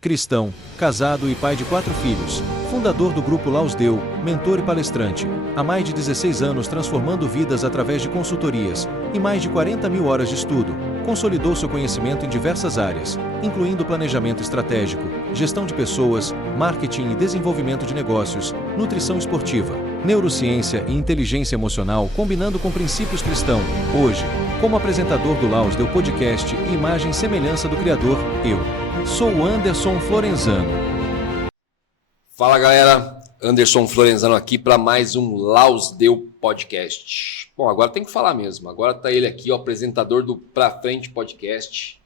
cristão, casado e pai de 4 filhos, fundador do Grupo Lausdeu, mentor e palestrante, há mais de 16 anos transformando vidas através de consultorias e mais de 40 mil horas de estudo, consolidou seu conhecimento em diversas áreas, incluindo planejamento estratégico, gestão de pessoas, marketing e desenvolvimento de negócios, nutrição esportiva, neurociência e inteligência emocional combinando com princípios cristãos. Hoje, como apresentador do Lausdeu Podcast e imagem e semelhança do Criador, eu sou o Anderson Florenzano. Fala galera, Anderson Florenzano aqui para mais um Lausdeu Podcast. Bom, agora tem que falar mesmo, agora tá ele aqui, o apresentador do Pra Frente Podcast,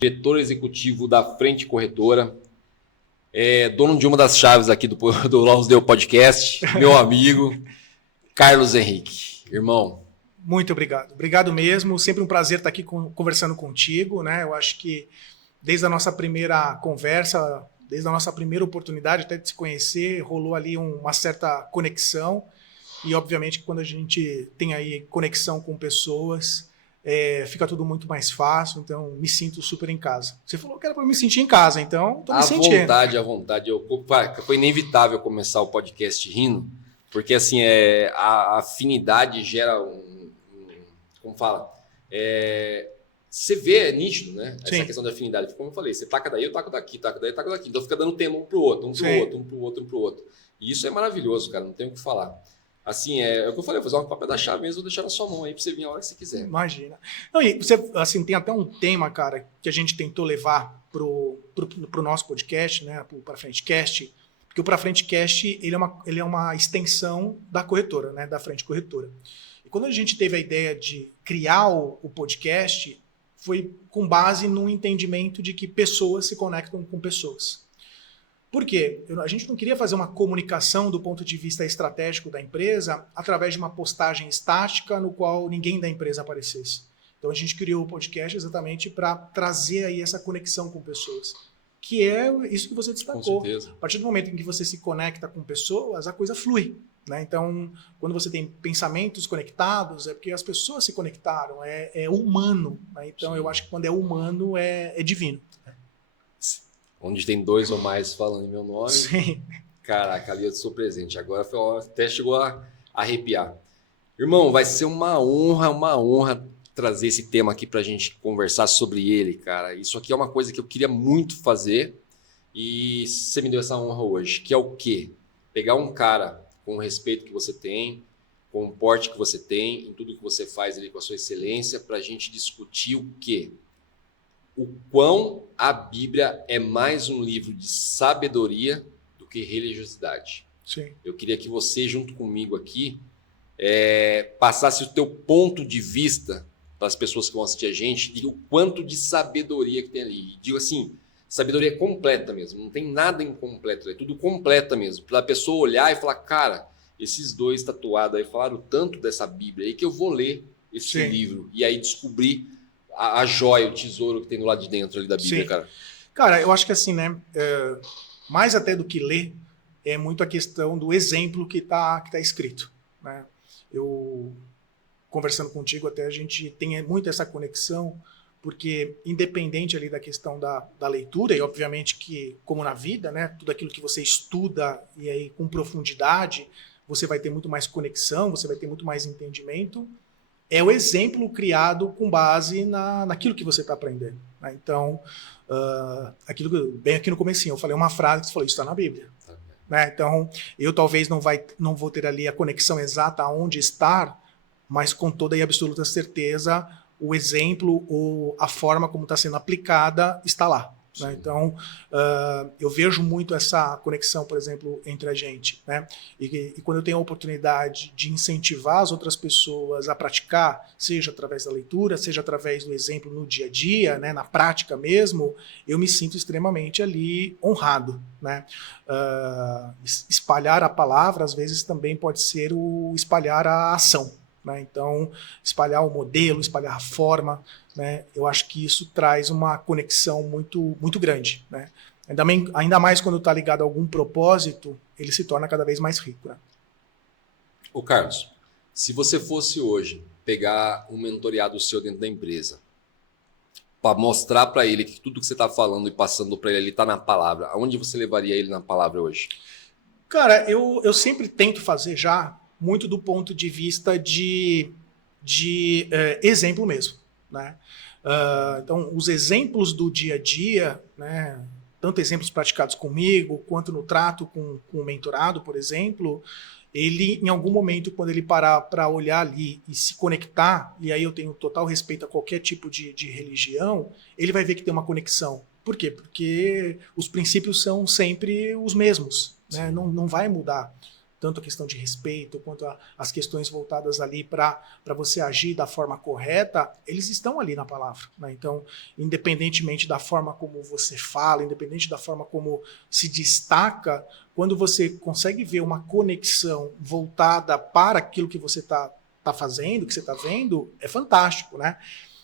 diretor executivo da Frente Corretora, dono de uma das chaves aqui do Lausdeu Podcast, meu amigo Carlos Henrique, irmão. Muito obrigado, obrigado mesmo, sempre um prazer estar aqui conversando contigo, né? Eu acho que desde a nossa primeira conversa, desde a nossa primeira oportunidade até de se conhecer, rolou ali uma certa conexão e obviamente quando a gente tem aí conexão com pessoas, fica tudo muito mais fácil, então me sinto super em casa. Você falou que era para me sentir em casa, então estou me sentindo. À vontade. Foi inevitável começar o podcast rindo, porque assim, a afinidade gera como fala, você vê, é nítido, né? Sim. Essa questão da afinidade. Como eu falei, você taca daí, eu taco daqui, taca daí, eu taco daqui. Então fica dando tema um pro outro, um pro Sim. outro, um pro outro, um pro outro. E isso é maravilhoso, cara, não tem o que falar. Assim, é o que eu falei, eu vou fazer uma cópia da chave mesmo, vou deixar na sua mão aí pra você vir a hora que você quiser. Imagina. Não, e você, assim, tem até um tema, cara, que a gente tentou levar pro nosso podcast, né? Pro Pra Frente Cast, porque o Pra Frente Cast, ele é uma extensão da corretora, né? Da Frente Corretora. E quando a gente teve a ideia de criar o podcast, foi com base no entendimento de que pessoas se conectam com pessoas. Por quê? A gente não queria fazer uma comunicação do ponto de vista estratégico da empresa através de uma postagem estática no qual ninguém da empresa aparecesse. Então a gente criou o podcast exatamente para trazer aí essa conexão com pessoas, que é isso que você destacou. Com certeza. A partir do momento em que você se conecta com pessoas, a coisa flui. Né? Então, quando você tem pensamentos conectados, é porque as pessoas se conectaram, é humano. Né? Então, sim, eu acho que quando é humano, é divino. Onde tem 2 ou mais falando em meu nome, sim. Caraca, ali eu sou presente. Agora até chegou a arrepiar. Irmão, vai ser uma honra trazer esse tema aqui pra gente conversar sobre ele, cara. Isso aqui é uma coisa que eu queria muito fazer e você me deu essa honra hoje, que é o quê? Pegar um cara com o respeito que você tem, com o porte que você tem, em tudo que você faz ali com a sua excelência, para a gente discutir o quê? O quão a Bíblia é mais um livro de sabedoria do que religiosidade. Sim. Eu queria que você, junto comigo aqui, passasse o teu ponto de vista para as pessoas que vão assistir a gente, e o quanto de sabedoria que tem ali. E digo assim, sabedoria completa mesmo, não tem nada incompleto, é tudo completa mesmo. Para a pessoa olhar e falar, cara, esses 2 tatuados aí falaram tanto dessa Bíblia aí que eu vou ler esse Sim. livro e aí descobrir a joia, o tesouro que tem do lado de dentro ali da Bíblia, Sim. cara. Cara, eu acho que assim, né, mais até do que ler, é muito a questão do exemplo que tá escrito. Né? Eu, conversando contigo até, a gente tem muito essa conexão, porque independente ali da questão da leitura, e obviamente que, como na vida, né, tudo aquilo que você estuda e aí com profundidade, você vai ter muito mais conexão, você vai ter muito mais entendimento, é o exemplo criado com base naquilo que você está aprendendo. Né? Então, bem aqui no comecinho, eu falei uma frase que você falou, isso está na Bíblia. Né? Então, eu talvez não vou ter ali a conexão exata aonde estar, mas com toda e absoluta certeza, o exemplo ou a forma como está sendo aplicada está lá. Né? Então, eu vejo muito essa conexão, por exemplo, entre a gente. Né? E quando eu tenho a oportunidade de incentivar as outras pessoas a praticar, seja através da leitura, seja através do exemplo no dia a dia, né? Na prática mesmo, eu me sinto extremamente ali honrado. Né? Espalhar a palavra, às vezes, também pode ser o espalhar a ação. Né? Então, espalhar o modelo, espalhar a forma, né? Eu acho que isso traz uma conexão muito, muito grande. Né? Ainda mais quando está ligado a algum propósito, ele se torna cada vez mais rico. Né? Ô Carlos, se você fosse hoje pegar um mentoreado seu dentro da empresa, para mostrar para ele que tudo que você está falando e passando para ele está na palavra, aonde você levaria ele na palavra hoje? Cara, eu sempre tento fazer já muito do ponto de vista de exemplo mesmo, né? Então, os exemplos do dia a dia, né? Tanto exemplos praticados comigo, quanto no trato com o mentorado, por exemplo, ele, em algum momento, quando ele parar para olhar ali e se conectar, e aí eu tenho total respeito a qualquer tipo de religião, ele vai ver que tem uma conexão. Por quê? Porque os princípios são sempre os mesmos, né? Não vai mudar. Tanto a questão de respeito, quanto as questões voltadas ali para você agir da forma correta, eles estão ali na palavra, né? Então, independentemente da forma como você fala, independente da forma como se destaca, quando você consegue ver uma conexão voltada para aquilo que você tá fazendo, que você está vendo, é fantástico, né?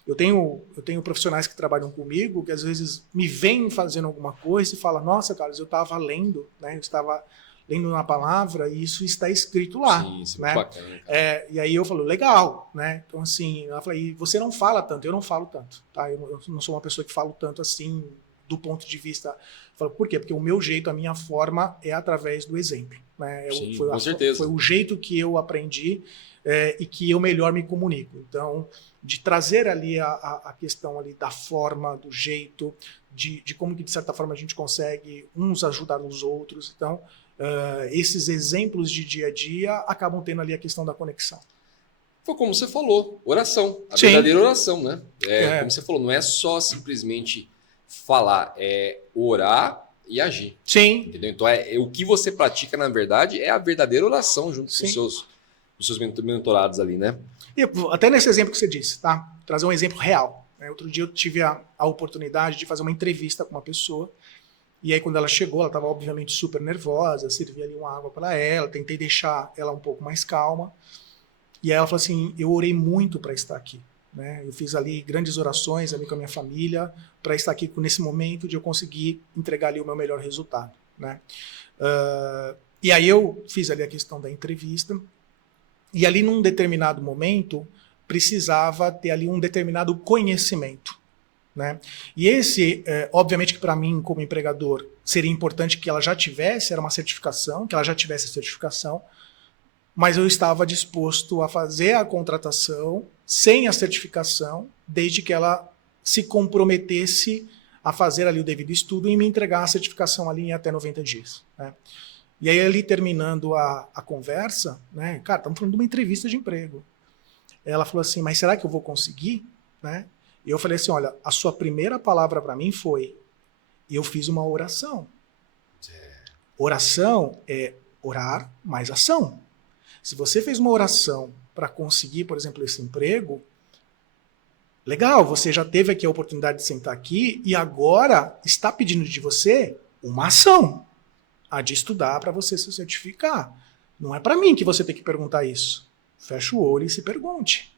Eu tenho profissionais que trabalham comigo que às vezes me veem fazendo alguma coisa e falam, nossa, Carlos, eu estava lendo, né? Eu estava lendo na palavra e isso está escrito lá. Sim, isso é né? muito bacana. E aí eu falo, legal, né? Então assim, ela fala, e você não fala tanto, eu não falo tanto, tá? Eu não sou uma pessoa que falo tanto assim, do ponto de vista... Falo, por quê? Porque o meu jeito, a minha forma é através do exemplo, né? Sim, com certeza. Foi o jeito que eu aprendi e que eu melhor me comunico. Então, de trazer ali a questão ali da forma, do jeito, de como que de certa forma a gente consegue uns ajudar os outros. Então, esses exemplos de dia a dia acabam tendo ali a questão da conexão. Foi como você falou, oração, a Sim. verdadeira oração, né? Como você falou, não é só simplesmente falar, é orar e agir. Sim. Entendeu? Então, o que você pratica, na verdade, é a verdadeira oração junto com os seus mentorados ali, né? E até nesse exemplo que você disse, tá? Trazer um exemplo real. Outro dia eu tive a oportunidade de fazer uma entrevista com uma pessoa. E aí, quando ela chegou, ela estava obviamente super nervosa, servi ali uma água para ela, tentei deixar ela um pouco mais calma. E aí ela falou assim, eu orei muito para estar aqui. Né? Eu fiz ali grandes orações ali com a minha família para estar aqui nesse momento de eu conseguir entregar ali o meu melhor resultado. Né? E aí eu fiz ali a questão da entrevista e ali num determinado momento precisava ter ali um determinado conhecimento. Né? E esse, obviamente que para mim como empregador seria importante que ela já tivesse, era uma certificação, que ela já tivesse a certificação, mas eu estava disposto a fazer a contratação sem a certificação, desde que ela se comprometesse a fazer ali o devido estudo e me entregar a certificação ali em até 90 dias. Né? E aí ali terminando a conversa, né, cara, estamos falando de uma entrevista de emprego. Ela falou assim, mas será que eu vou conseguir? Né? E eu falei assim, olha, a sua primeira palavra para mim foi, eu fiz uma oração. Oração é orar mais ação. Se você fez uma oração para conseguir, por exemplo, esse emprego, legal, você já teve aqui a oportunidade de sentar aqui e agora está pedindo de você uma ação, a de estudar para você se certificar. Não é para mim que você tem que perguntar isso. Fecha o olho e se pergunte.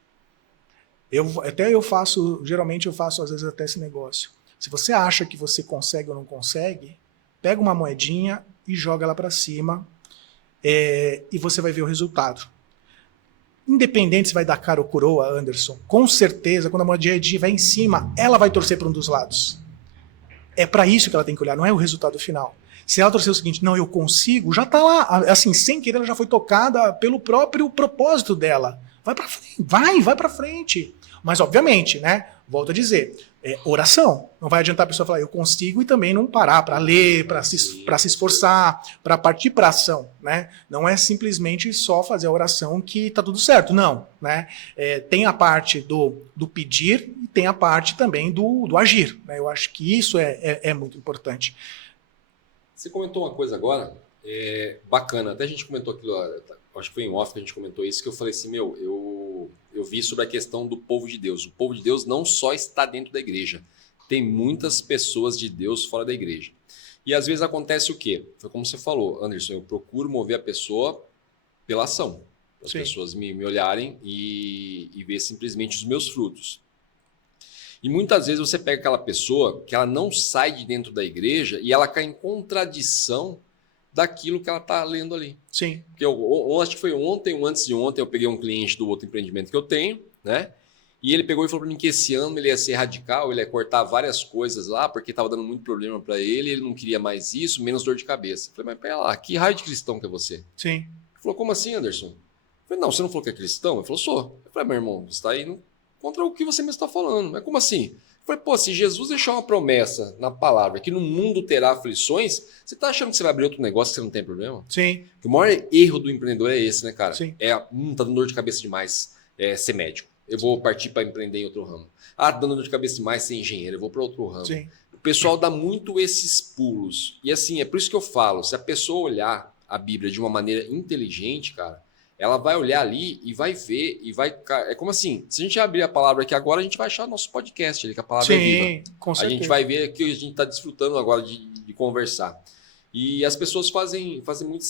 Geralmente eu faço às vezes até esse negócio. Se você acha que você consegue ou não consegue, pega uma moedinha e joga ela para cima e você vai ver o resultado. Independente se vai dar cara ou coroa, Anderson, com certeza, quando a moedinha vai em cima, ela vai torcer para um dos lados. É para isso que ela tem que olhar, não é o resultado final. Se ela torcer o seguinte, não, eu consigo, já está lá, assim, sem querer, ela já foi tocada pelo próprio propósito dela. Vai para frente, vai para frente. Mas, obviamente, né, volto a dizer, oração. Não vai adiantar a pessoa falar, eu consigo, e também não parar para ler, para se esforçar, para partir para ação. Né? Não é simplesmente só fazer a oração que está tudo certo. Não. Né? Tem a parte do pedir e tem a parte também do agir. Né? Eu acho que isso é muito importante. Você comentou uma coisa agora, bacana. Até a gente comentou aquilo, acho que foi em off que a gente comentou isso, que eu falei assim, eu vi sobre a questão do povo de Deus. O povo de Deus não só está dentro da igreja. Tem muitas pessoas de Deus fora da igreja. E às vezes acontece o quê? Foi como você falou, Anderson, eu procuro mover a pessoa pela ação. As pessoas me olharem e ver simplesmente os meus frutos. E muitas vezes você pega aquela pessoa que ela não sai de dentro da igreja e ela cai em contradição daquilo que ela está lendo ali. Sim. Porque eu acho que foi ontem ou antes de ontem, eu peguei um cliente do outro empreendimento que eu tenho, né? E ele pegou e falou para mim que esse ano ele ia ser radical, ele ia cortar várias coisas lá, porque estava dando muito problema para ele não queria mais isso, menos dor de cabeça. Eu falei, mas pera lá, que raio de cristão que é você? Sim. Ele falou, como assim, Anderson? Eu falei, não, você não falou que é cristão? Ele falou, sou. Eu falei, meu irmão, você está indo contra o que você mesmo está falando. Mas como assim? Eu falei, pô, se Jesus deixou uma promessa na palavra que no mundo terá aflições, você está achando que você vai abrir outro negócio que você não tem problema? Sim. Que o maior erro do empreendedor é esse, né, cara? Sim. Tá dando dor de cabeça demais ser médico. Eu vou partir para empreender em outro ramo. Tá dando dor de cabeça demais ser engenheiro, eu vou para outro ramo. Sim. O pessoal dá muito esses pulos. E assim, é por isso que eu falo, se a pessoa olhar a Bíblia de uma maneira inteligente, cara, ela vai olhar ali e vai ver, e vai... É como assim, se a gente abrir a palavra aqui agora, a gente vai achar nosso podcast ali, que a palavra é viva. Com certeza. A gente vai ver que a gente está desfrutando agora de conversar. E as pessoas fazem muito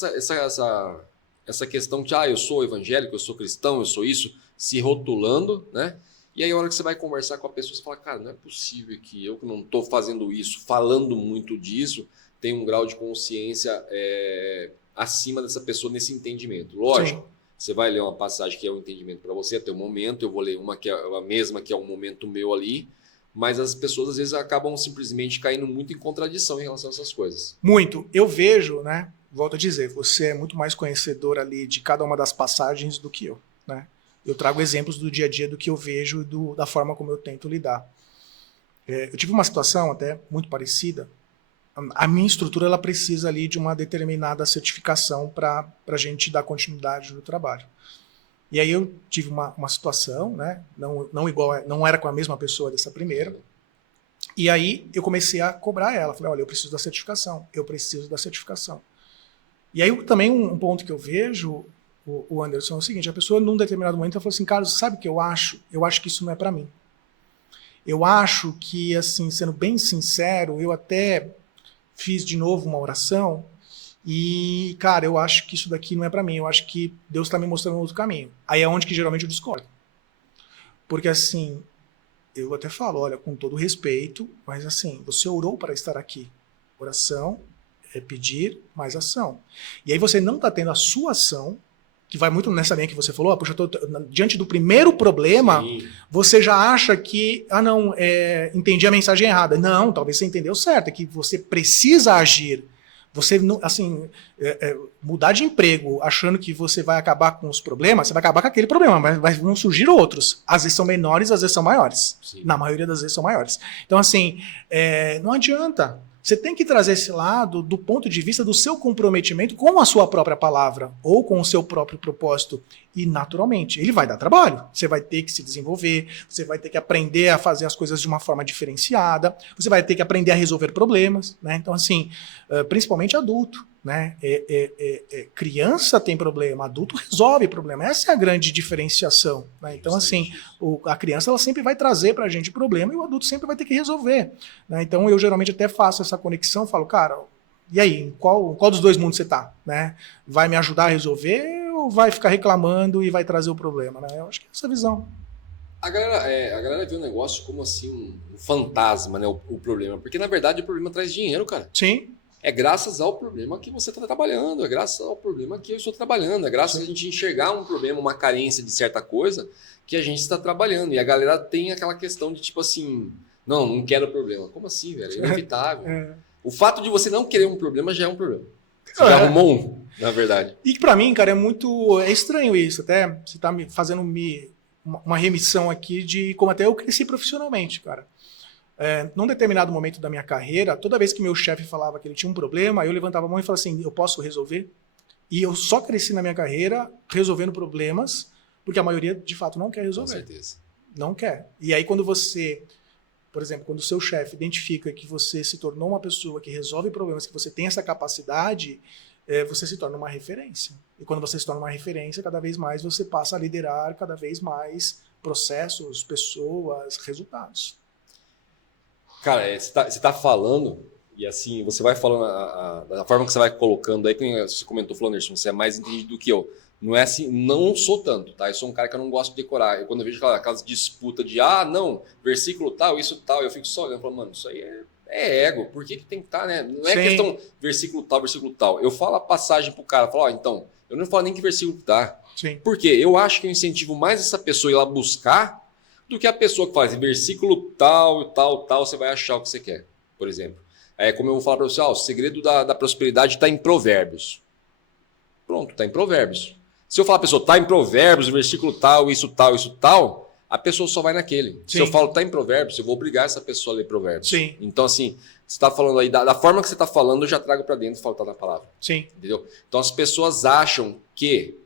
essa questão de, eu sou evangélico, eu sou cristão, eu sou isso, se rotulando, né? E aí a hora que você vai conversar com a pessoa, você fala, cara, não é possível que eu que não estou fazendo isso, falando muito disso, tenha um grau de consciência acima dessa pessoa nesse entendimento. Lógico, você vai ler uma passagem que é um entendimento para você, até o momento, eu vou ler uma que é a mesma, que é um momento meu ali, mas as pessoas às vezes acabam simplesmente caindo muito em contradição em relação a essas coisas. Muito. Eu vejo, né? Volto a dizer, você é muito mais conhecedor ali de cada uma das passagens do que eu, né? Eu trago exemplos do dia a dia do que eu vejo e da forma como eu tento lidar. Eu tive uma situação até muito parecida. A minha estrutura ela precisa ali de uma determinada certificação para a gente dar continuidade no trabalho. E aí eu tive uma situação, né? Não era com a mesma pessoa dessa primeira. E aí eu comecei a cobrar ela. Falei, olha, eu preciso da certificação. Eu preciso da certificação. E aí também um ponto que eu vejo, o Anderson, é o seguinte, a pessoa num determinado momento ela falou assim, Carlos, sabe o que eu acho? Eu acho que isso não é para mim. Eu acho que, assim, sendo bem sincero, eu até fiz de novo uma oração e, cara, eu acho que isso daqui não é para mim. Eu acho que Deus está me mostrando outro caminho. Aí é onde que geralmente eu discordo. Porque, assim, eu até falo, olha, com todo respeito, mas, assim, você orou para estar aqui. Oração é pedir mais ação. E aí você não está tendo a sua ação, que vai muito nessa linha que você falou, puxa, diante do primeiro problema, sim, você já acha que, entendi a mensagem errada. Não, talvez você entendeu certo, é que você precisa agir. Você, assim, mudar de emprego achando que você vai acabar com os problemas, você vai acabar com aquele problema, mas vão surgir outros. Às vezes são menores, às vezes são maiores. Sim. Na maioria das vezes são maiores. Então, assim, não adianta. Você tem que trazer esse lado do ponto de vista do seu comprometimento com a sua própria palavra ou com o seu próprio propósito. E, naturalmente, ele vai dar trabalho. Você vai ter que se desenvolver, você vai ter que aprender a fazer as coisas de uma forma diferenciada, você vai ter que aprender a resolver problemas, né? Então, assim, principalmente adulto, né? Criança tem problema, adulto resolve problema. Essa é a grande diferenciação, né? Então, assim, a criança ela sempre vai trazer pra gente problema e o adulto sempre vai ter que resolver, né? Então, eu geralmente até faço essa conexão, falo, cara, e aí, em qual dos dois mundos você tá, né? Vai me ajudar a resolver ou vai ficar reclamando e vai trazer o problema, né? Eu acho que é essa visão. A galera vê o negócio como assim um fantasma, né? O problema. Porque, na verdade, o problema traz dinheiro, cara. Sim. É graças ao problema que você está trabalhando, é graças ao problema que eu estou trabalhando, é graças a gente enxergar um problema, uma carência de certa coisa que a gente está trabalhando. E a galera tem aquela questão de tipo assim, não quero problema. Como assim, velho? É inevitável. O fato de você não querer um problema já é um problema. Você já arrumou um, na verdade. E pra mim, cara, é estranho isso. Até você tá me fazendo uma remissão aqui de como até eu cresci profissionalmente, cara. Num determinado momento da minha carreira, toda vez que meu chefe falava que ele tinha um problema, eu levantava a mão e falava assim, eu posso resolver? E eu só cresci na minha carreira resolvendo problemas, porque a maioria, de fato, não quer resolver. Com certeza. Não quer. E aí quando você, por exemplo, quando o seu chefe identifica que você se tornou uma pessoa que resolve problemas, que você tem essa capacidade, você se torna uma referência. E quando você se torna uma referência, cada vez mais você passa a liderar cada vez mais processos, pessoas, resultados. Cara, você tá falando, e assim, você vai falando, da forma que você vai colocando aí, que você comentou, Anderson, você é mais entendido do que eu. Não é assim, não sou tanto, tá? Eu sou um cara que eu não gosto de decorar. Eu, quando eu vejo aquelas disputas de, não, versículo tal, isso tal, eu fico só olhando e falo, mano, isso aí é ego, por que tem que estar, né? Não é questão versículo tal. Eu falo a passagem pro cara, falo, então, eu não falo nem que versículo tá. Sim. Por quê? Eu acho que eu incentivo mais essa pessoa a ir lá buscar do que a pessoa que faz versículo tal, tal, tal, você vai achar o que você quer, por exemplo. É como eu vou falar para você, o segredo da prosperidade está em Provérbios. Pronto, está em Provérbios. Se eu falar a pessoa, está em Provérbios, versículo tal, isso tal, a pessoa só vai naquele. Sim. Se eu falo, está em Provérbios, eu vou obrigar essa pessoa a ler Provérbios. Sim. Então, assim, você está falando aí, da forma que você está falando, eu já trago para dentro e falo, tá na palavra. Sim. Entendeu? Então, as pessoas acham que,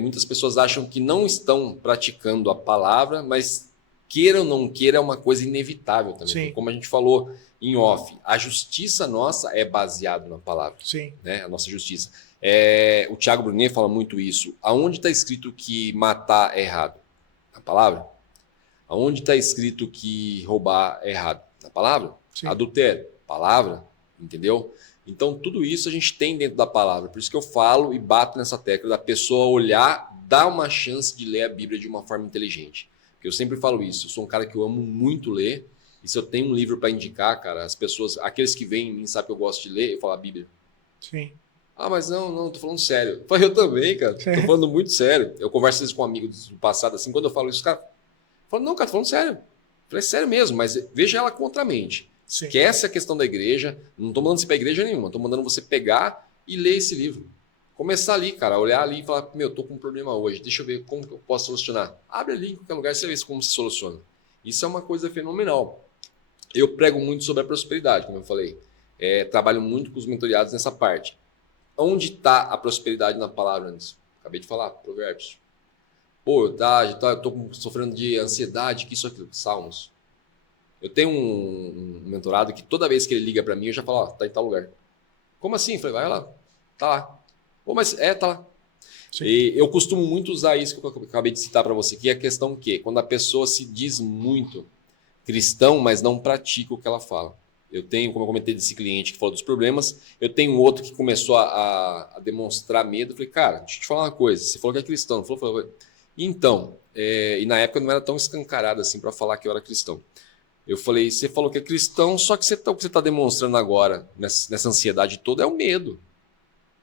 muitas pessoas acham que não estão praticando a palavra, mas queira ou não queira, é uma coisa inevitável também. Sim. Como a gente falou em off, a justiça nossa é baseada na palavra. Sim. Né? A nossa justiça. O Thiago Brunet fala muito isso. Aonde está escrito que matar é errado? Na palavra. Aonde está escrito que roubar é errado? Na palavra. Sim. Adultério, palavra. Entendeu? Então, tudo isso a gente tem dentro da palavra. Por isso que eu falo e bato nessa tecla da pessoa olhar, dar uma chance de ler a Bíblia de uma forma inteligente. Porque eu sempre falo isso. Eu sou um cara que eu amo muito ler. E se eu tenho um livro para indicar, cara, as pessoas, aqueles que vêm em mim sabem que eu gosto de ler, eu falo a Bíblia. Sim. Ah, mas não, tô falando sério. Eu falei, eu também, cara, tô falando muito sério. Eu converso às vezes com amigos do passado, assim, quando eu falo isso, cara, falo, não, cara, tô falando sério. Eu falei, sério mesmo, mas veja ela contra a mente. Sim. Esquece a questão da igreja, não tô mandando você pra igreja nenhuma, tô mandando você pegar e ler esse livro. Começar ali, cara, olhar ali e falar, meu, tô com um problema hoje, deixa eu ver como que eu posso solucionar. Abre ali em qualquer lugar e você vê como se soluciona. Isso é uma coisa fenomenal. Eu prego muito sobre a prosperidade, como eu falei. Trabalho muito com os mentoriados nessa parte. Onde está a prosperidade na palavra, Anderson? Acabei de falar, Provérbios. Pô, eu tô sofrendo de ansiedade, que isso, aquilo, Salmos. Eu tenho um mentorado que toda vez que ele liga para mim, eu já falo, ó, tá em tal lugar. Como assim? Eu falei, vai lá, tá lá. Pô, mas tá lá. Sim. E eu costumo muito usar isso que eu acabei de citar para você, que é a questão que quando a pessoa se diz muito cristão, mas não pratica o que ela fala. Eu tenho, como eu comentei desse cliente que falou dos problemas, eu tenho outro que começou a demonstrar medo. Eu falei, cara, deixa eu te falar uma coisa. Você falou que é cristão. Falou. Então, e na época eu não era tão escancarado assim para falar que eu era cristão. Eu falei, você falou que é cristão, só que o que você está demonstrando agora, nessa ansiedade toda, é o medo.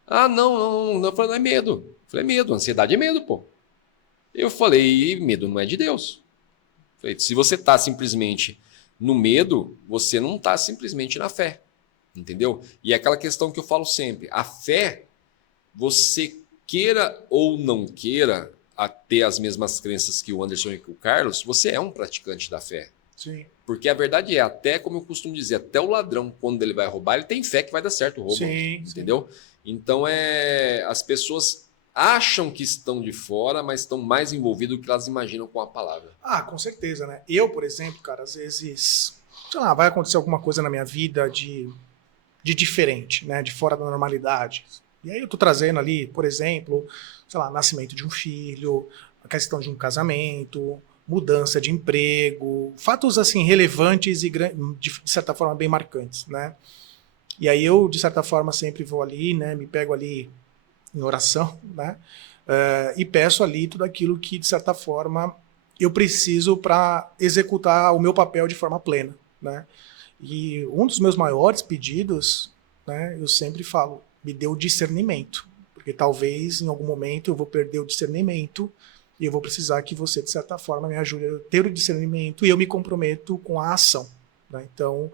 Ah, não. Eu falei, não é medo. Eu falei, é medo. Ansiedade é medo, pô. Eu falei, medo não é de Deus. Eu falei, se você está simplesmente no medo, você não está simplesmente na fé, entendeu? E é aquela questão que eu falo sempre, a fé, você queira ou não queira ter as mesmas crenças que o Anderson e que o Carlos, você é um praticante da fé. Sim. Porque a verdade é, até como eu costumo dizer, até o ladrão, quando ele vai roubar, ele tem fé que vai dar certo o roubo, entendeu? Sim. Então, as pessoas acham que estão de fora, mas estão mais envolvidos do que elas imaginam com a palavra. Ah, com certeza, né? Eu, por exemplo, cara, às vezes, sei lá, vai acontecer alguma coisa na minha vida de diferente, né? De fora da normalidade. E aí eu tô trazendo ali, por exemplo, sei lá, nascimento de um filho, a questão de um casamento, mudança de emprego, fatos assim relevantes e de certa forma bem marcantes, né? E aí eu, de certa forma, sempre vou ali, né? Me pego ali em oração, né? E peço ali tudo aquilo que, de certa forma, eu preciso para executar o meu papel de forma plena, né? E um dos meus maiores pedidos, né? Eu sempre falo, me dê o discernimento, porque talvez em algum momento eu vou perder o discernimento e eu vou precisar que você, de certa forma, me ajude a ter o discernimento e eu me comprometo com a ação, né? Então,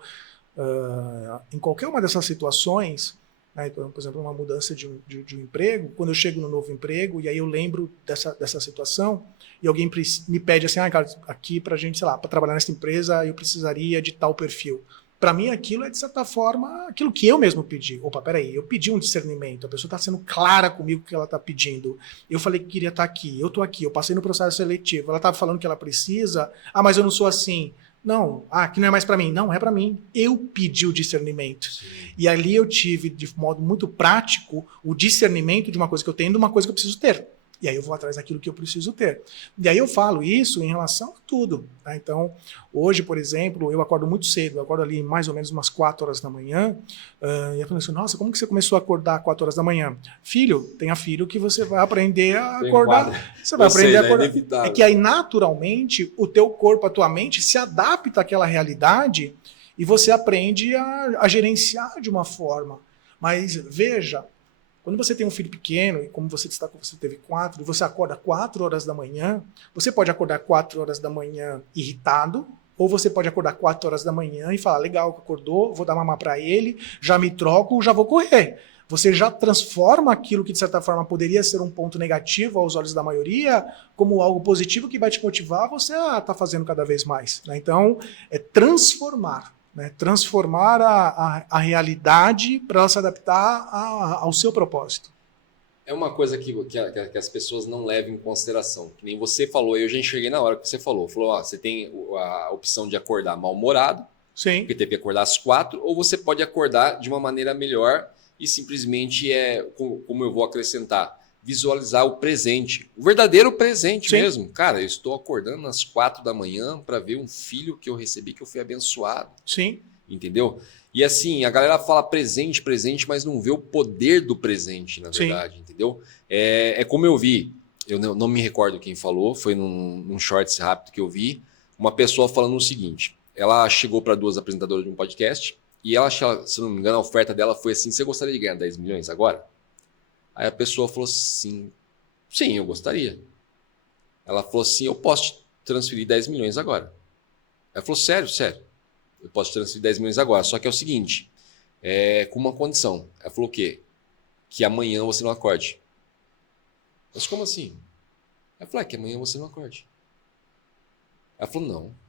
em qualquer uma dessas situações, né, então, por exemplo, uma mudança de um emprego, quando eu chego no novo emprego e aí eu lembro dessa situação e alguém me pede assim, cara, aqui pra gente, sei lá, para trabalhar nessa empresa eu precisaria de tal perfil. Para mim aquilo é, de certa forma, aquilo que eu mesmo pedi. Opa, peraí, eu pedi um discernimento, a pessoa está sendo clara comigo o que ela está pedindo. Eu falei que queria estar aqui, eu estou aqui, eu passei no processo seletivo, ela estava falando que ela precisa, mas eu não sou assim. Não, que não é mais para mim. Não, é para mim. Eu pedi o discernimento. Sim. E ali eu tive, de modo muito prático, o discernimento de uma coisa que eu tenho e de uma coisa que eu preciso ter. E aí eu vou atrás daquilo que eu preciso ter. E aí eu falo isso em relação a tudo. Tá? Então, hoje, por exemplo, eu acordo muito cedo. Eu acordo ali mais ou menos umas 4 horas da manhã. E eu falo assim, nossa, como que você começou a acordar 4 horas da manhã? Tenha filho que você vai aprender a acordar. Você vai aprender a acordar. É que aí, naturalmente, o teu corpo, a tua mente se adapta àquela realidade e você aprende a gerenciar de uma forma. Mas, veja, Quando você tem um filho pequeno, e como você destacou, você teve 4, e você acorda 4 horas da manhã, você pode acordar 4 horas da manhã irritado, ou você pode acordar 4 horas da manhã e falar, legal, acordou, vou dar mamar para ele, já me troco, já vou correr. Você já transforma aquilo que, de certa forma, poderia ser um ponto negativo aos olhos da maioria como algo positivo que vai te motivar você a estar fazendo cada vez mais. Né? Então, é transformar. Né? Transformar a realidade para ela se adaptar ao seu propósito. É uma coisa que as pessoas não levam em consideração. Que nem você falou, eu já enxerguei na hora que você falou. Falou, ó, você tem a opção de acordar mal-humorado, Sim. porque teve que acordar às 4, ou você pode acordar de uma maneira melhor e simplesmente como eu vou acrescentar, visualizar o presente. O verdadeiro presente. Sim. Mesmo. Cara, eu estou acordando às 4 da manhã para ver um filho que eu recebi, que eu fui abençoado. Sim. Entendeu? E assim, a galera fala presente, mas não vê o poder do presente, na verdade. Sim. Entendeu? É como eu vi, eu não me recordo quem falou, foi num shorts rápido que eu vi, uma pessoa falando o seguinte, ela chegou para 2 apresentadoras de um podcast, e ela, se não me engano, a oferta dela foi assim, você gostaria de ganhar 10 milhões agora? Aí a pessoa falou assim, sim, eu gostaria. Ela falou assim, eu posso te transferir 10 milhões agora. Ela falou, sério, eu posso te transferir 10 milhões agora, só que é o seguinte, com uma condição. Ela falou o quê? Que amanhã você não acorde. Mas como assim? Ela falou, que amanhã você não acorde. Ela falou, não.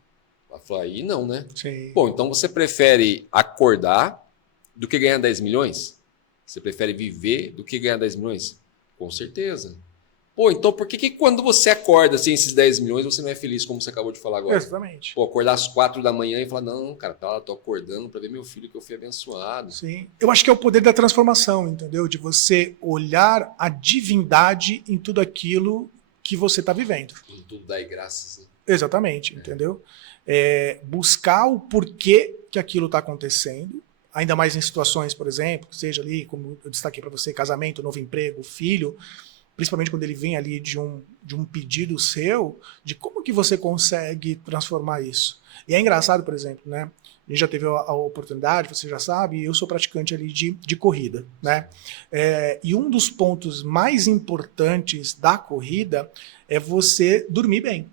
Ela falou, aí não, né? Sim. Bom, então você prefere acordar do que ganhar 10 milhões? Você prefere viver do que ganhar 10 milhões? Com certeza. Pô, então por que quando você acorda sem esses 10 milhões você não é feliz, como você acabou de falar agora? Exatamente. Pô, acordar às 4 da manhã e falar, não, cara, tô acordando para ver meu filho que eu fui abençoado. Sim. Eu acho que é o poder da transformação, entendeu? De você olhar a divindade em tudo aquilo que você está vivendo. Em tudo dai graças. Né? Exatamente, entendeu? Buscar o porquê que aquilo está acontecendo, ainda mais em situações, por exemplo, que seja ali, como eu destaquei para você, casamento, novo emprego, filho, principalmente quando ele vem ali de um pedido seu, de como que você consegue transformar isso. E é engraçado, por exemplo, né? A gente já teve a oportunidade, você já sabe, eu sou praticante ali de corrida, né? E um dos pontos mais importantes da corrida é você dormir bem.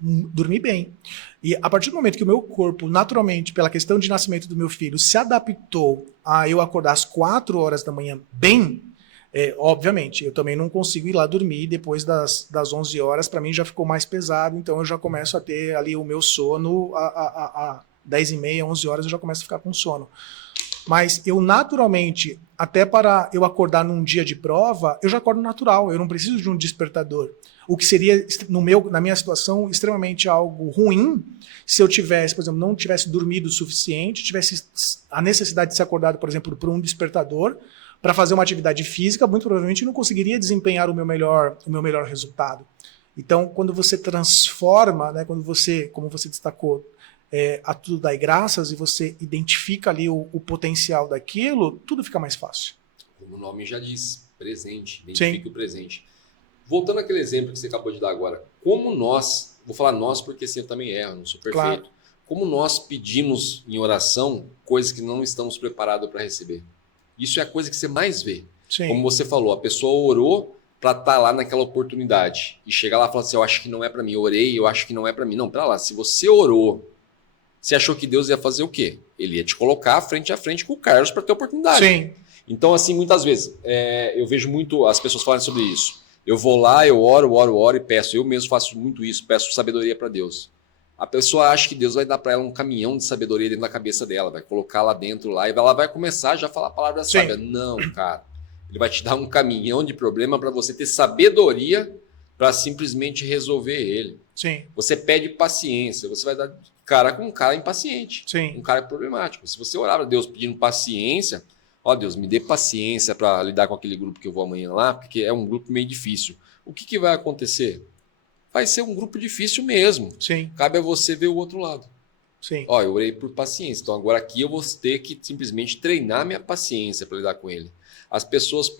Dormir bem. E a partir do momento que o meu corpo, naturalmente, pela questão de nascimento do meu filho, se adaptou a eu acordar às 4 horas da manhã bem, obviamente, eu também não consigo ir lá dormir depois das 11 horas, para mim já ficou mais pesado, então eu já começo a ter ali o meu sono a 10h30, 11 horas eu já começo a ficar com sono. Mas eu naturalmente, até para eu acordar num dia de prova, eu já acordo natural, eu não preciso de um despertador. O que seria, na minha situação, extremamente algo ruim se eu tivesse, por exemplo, não tivesse dormido o suficiente, tivesse a necessidade de ser acordado, por exemplo, por um despertador, para fazer uma atividade física, muito provavelmente não conseguiria desempenhar o meu melhor resultado. Então, quando você transforma, né, quando você, como você destacou, a tudo dai graças e você identifica ali o potencial daquilo, tudo fica mais fácil. Como o nome já diz, presente, identifique o presente. Voltando àquele exemplo que você acabou de dar agora, como nós, vou falar nós porque assim eu também erro, não sou perfeito, claro. Como nós pedimos em oração coisas que não estamos preparados para receber. Isso é a coisa que você mais vê. Sim. Como você falou, a pessoa orou para estar lá naquela oportunidade e chegar lá e falar assim, eu acho que não é para mim, eu orei, eu acho que não é para mim. Não, para lá, se você orou, você achou que Deus ia fazer o quê? Ele ia te colocar frente a frente com o Carlos para ter oportunidade. Sim. Então, assim, muitas vezes, eu vejo muito as pessoas falarem sobre isso. Eu vou lá, eu oro e peço. Eu mesmo faço muito isso, peço sabedoria para Deus. A pessoa acha que Deus vai dar para ela um caminhão de sabedoria dentro da cabeça dela, vai colocar lá dentro lá e ela vai começar já a falar a palavra sábia. Não, cara. Ele vai te dar um caminhão de problema para você ter sabedoria para simplesmente resolver ele. Sim. Você pede paciência, você vai dar cara com um cara impaciente. Sim. Um cara problemático. Se você orar para Deus pedindo paciência, ó Deus, me dê paciência para lidar com aquele grupo que eu vou amanhã lá, porque é um grupo meio difícil. O que vai acontecer? Vai ser um grupo difícil mesmo. Sim. Cabe a você ver o outro lado. Sim. Ó, eu orei por paciência, então agora aqui eu vou ter que simplesmente treinar minha paciência para lidar com ele. As pessoas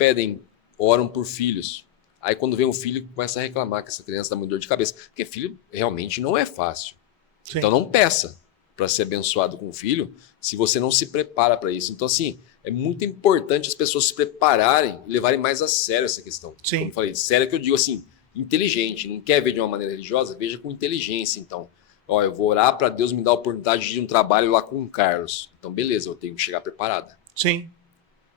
oram por filhos. Aí quando vem um filho, começa a reclamar que essa criança dá muito dor de cabeça. Porque filho realmente não é fácil. Sim. Então não peça. para ser abençoado com o filho se você não se prepara para isso. Então, assim, é muito importante as pessoas se prepararem e levarem mais a sério essa questão. Sim. Como eu falei, sério que eu digo assim, inteligente. Não quer ver de uma maneira religiosa? Veja com inteligência, então. Ó, eu vou orar para Deus me dar a oportunidade de um trabalho lá com o Carlos. Então, beleza, eu tenho que chegar preparada. Sim.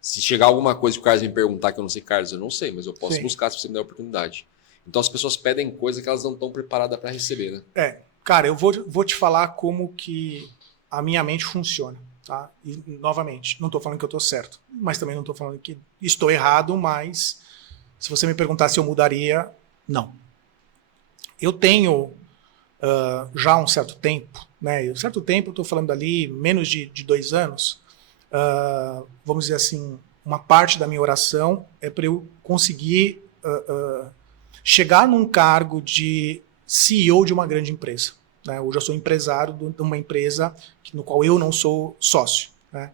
Se chegar alguma coisa que o Carlos me perguntar que eu não sei, Carlos, eu não sei, mas eu posso Sim. buscar se você me der a oportunidade. Então, as pessoas pedem coisa que elas não estão preparadas para receber, né? Cara, eu vou te falar como que a minha mente funciona, tá? E, novamente, não estou falando que eu estou certo, mas também não estou falando que estou errado, mas se você me perguntar se eu mudaria, não. Eu tenho já um certo tempo, né? Um certo tempo, eu estou falando ali menos de 2 anos, vamos dizer assim, uma parte da minha oração é para eu conseguir chegar num cargo de CEO de uma grande empresa. Né? Hoje eu sou empresário de uma empresa no qual eu não sou sócio. Né?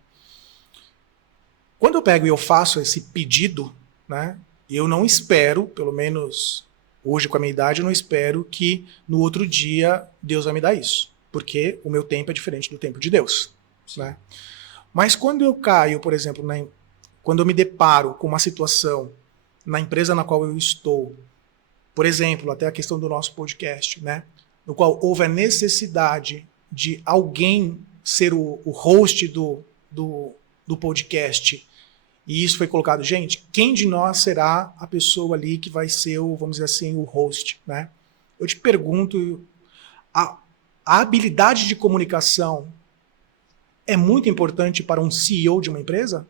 Quando eu pego e eu faço esse pedido, né, eu não espero, pelo menos hoje com a minha idade, eu não espero que no outro dia Deus vai me dar isso. Porque o meu tempo é diferente do tempo de Deus. Né? Mas quando eu caio, por exemplo, quando eu me deparo com uma situação na empresa na qual eu estou, por exemplo, até a questão do nosso podcast, né? No qual houve a necessidade de alguém ser o host do podcast, e isso foi colocado, gente, quem de nós será a pessoa ali que vai ser vamos dizer assim, o host, né? Eu te pergunto, a habilidade de comunicação é muito importante para um CEO de uma empresa?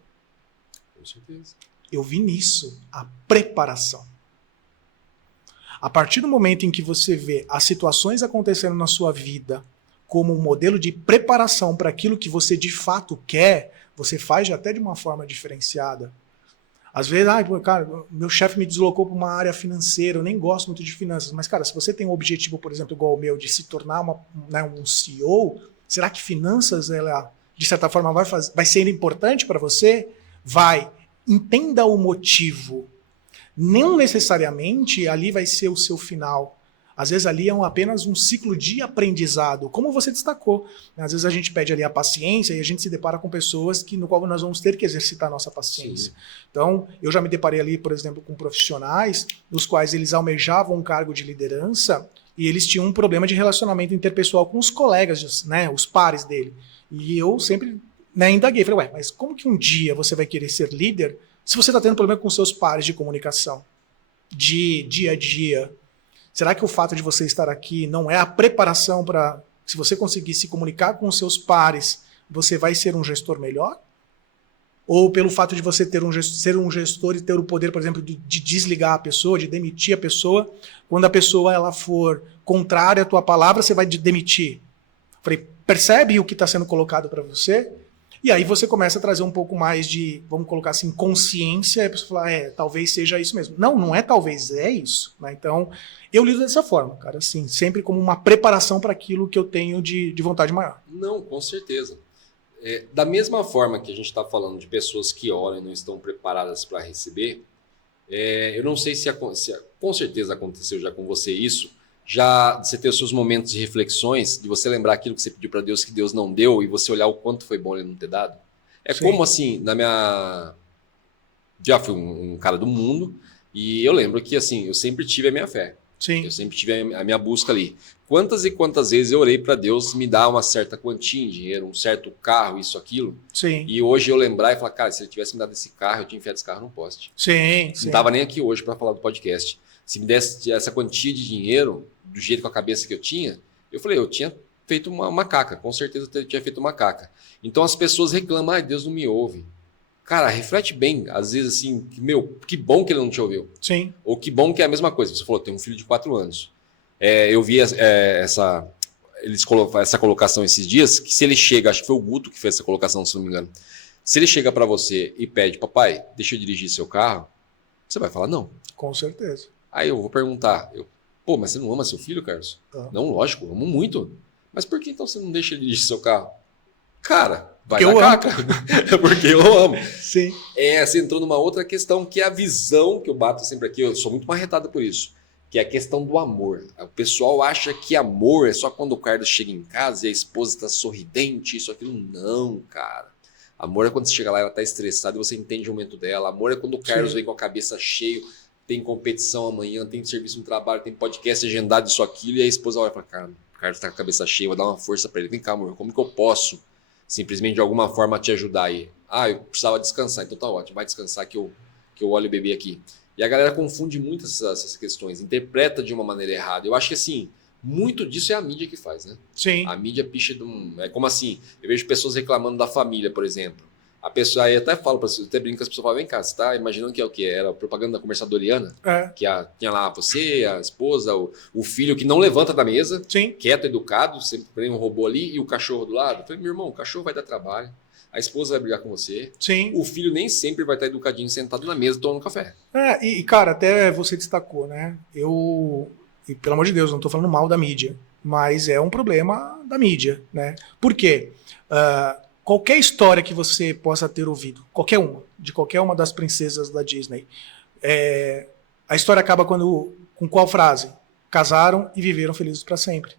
Com certeza. Eu vi nisso a preparação. A partir do momento em que você vê as situações acontecendo na sua vida como um modelo de preparação para aquilo que você de fato quer, você faz até de uma forma diferenciada. Às vezes, cara, meu chefe me deslocou para uma área financeira, eu nem gosto muito de finanças, mas, cara, se você tem um objetivo, por exemplo, igual o meu, de se tornar um CEO, será que finanças, ela, de certa forma, vai ser importante para você? Vai. Entenda o motivo. Não necessariamente ali vai ser o seu final. Às vezes ali é apenas um ciclo de aprendizado, como você destacou. Às vezes a gente pede ali a paciência e a gente se depara com pessoas no qual nós vamos ter que exercitar a nossa paciência. Sim. Então, eu já me deparei ali, por exemplo, com profissionais nos quais eles almejavam um cargo de liderança e eles tinham um problema de relacionamento interpessoal com os colegas, né, os pares dele. E eu sempre indaguei, falei, mas como que um dia você vai querer ser líder se você está tendo problema com seus pares de comunicação, de dia a dia? Será que o fato de você estar aqui não é a preparação para, se você conseguir se comunicar com os seus pares, você vai ser um gestor melhor? Ou pelo fato de você ser um gestor e ter o poder, por exemplo, de desligar a pessoa, de demitir a pessoa, quando a pessoa ela for contrária à tua palavra, você vai demitir? Falei, percebe o que está sendo colocado para você? E aí você começa a trazer um pouco mais de, vamos colocar assim, consciência, e a pessoa fala, talvez seja isso mesmo. Não é talvez, é isso. Né? Então, eu lido dessa forma, cara, assim, sempre como uma preparação para aquilo que eu tenho de vontade maior. Não, com certeza. Da mesma forma que a gente está falando de pessoas que oram e não estão preparadas para receber, eu não sei se com certeza aconteceu já com você isso, já você ter os seus momentos de reflexões, de você lembrar aquilo que você pediu para Deus que Deus não deu e você olhar o quanto foi bom ele não ter dado. Sim. Como assim, já fui um cara do mundo e eu lembro que assim, eu sempre tive a minha fé. Sim. Eu sempre tive a minha busca ali. Quantas e quantas vezes eu orei para Deus me dar uma certa quantia em dinheiro, um certo carro, isso, aquilo. Sim. E hoje eu lembrar e falar, cara, se ele tivesse me dado esse carro, eu tinha enfiado esse carro no poste. Sim. Não estava nem aqui hoje para falar do podcast. Se me desse essa quantia de dinheiro, do jeito com a cabeça que eu tinha, eu falei, eu tinha feito uma caca. Com certeza eu tinha feito uma caca. Então as pessoas reclamam, Deus não me ouve. Cara, reflete bem, às vezes assim, que bom que ele não te ouviu. Sim. Ou que bom que é a mesma coisa. Você falou, tem um filho de 4 anos. Eu vi essa colocação esses dias, que se ele chega, acho que foi o Guto que fez essa colocação, se não me engano. Se ele chega para você e pede, papai, deixa eu dirigir seu carro, você vai falar não. Com certeza. Aí eu vou perguntar, mas você não ama seu filho, Carlos? Não, lógico, eu amo muito. Mas por que então você não deixa ele dirigir seu carro? Cara, vai na caca. É porque eu amo. Sim. Você entrou numa outra questão, que é a visão que eu bato sempre aqui. Eu sou muito marretado por isso. que é a questão do amor. O pessoal acha que amor é só quando o Carlos chega em casa e a esposa está sorridente, isso, aquilo. Não, cara. Amor é quando você chega lá e ela está estressada e você entende o momento dela. Amor é quando o Carlos vem com a cabeça cheia, tem competição amanhã, tem serviço no trabalho, tem podcast agendado, isso, aquilo, e a esposa olha e fala, cara, o Carlos está com a cabeça cheia, vou dar uma força para ele. Vem cá, amor, como que eu posso simplesmente de alguma forma te ajudar aí? Ah, eu precisava descansar, então tá ótimo, vai descansar que eu olho o bebê aqui. E a galera confunde muito essas questões, interpreta de uma maneira errada. Eu acho que assim, muito disso é a mídia que faz, né? Sim. A mídia picha de um... É como assim, eu vejo pessoas reclamando da família, por exemplo. A pessoa aí até fala, até brinca, as pessoas falam, vem cá, você tá imaginando que é o quê? Era a propaganda da conversadoriana? Que tinha lá você, a esposa, o filho que não levanta da mesa, Sim. quieto, educado, sempre tem um robô ali e o cachorro do lado. Eu falei, meu irmão, o cachorro vai dar trabalho, a esposa vai brigar com você, Sim. O filho nem sempre vai estar educadinho sentado na mesa tomando café. E cara, até você destacou, né? E pelo amor de Deus, não tô falando mal da mídia, mas é um problema da mídia, né? Por quê? Qualquer história que você possa ter ouvido, de qualquer uma das princesas da Disney, a história acaba com qual frase? Casaram e viveram felizes para sempre.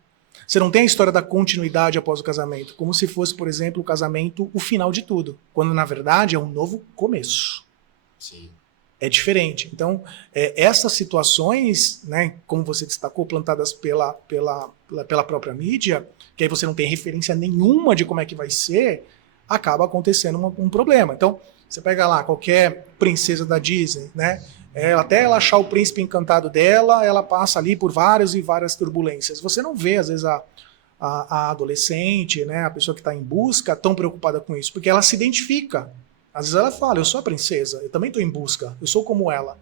Você não tem a história da continuidade após o casamento, como se fosse, por exemplo, o casamento o final de tudo, quando na verdade é um novo começo. Sim. É diferente. Então, essas situações, né, como você destacou, plantadas pela própria mídia, que aí você não tem referência nenhuma de como é que vai ser, acaba acontecendo um problema. Então, você pega lá qualquer princesa da Disney, né, até ela achar o príncipe encantado dela, ela passa ali por várias e várias turbulências. Você não vê, às vezes, a adolescente, né, a pessoa que está em busca, tão preocupada com isso, porque ela se identifica. Às vezes ela fala, eu sou a princesa, eu também estou em busca, eu sou como ela.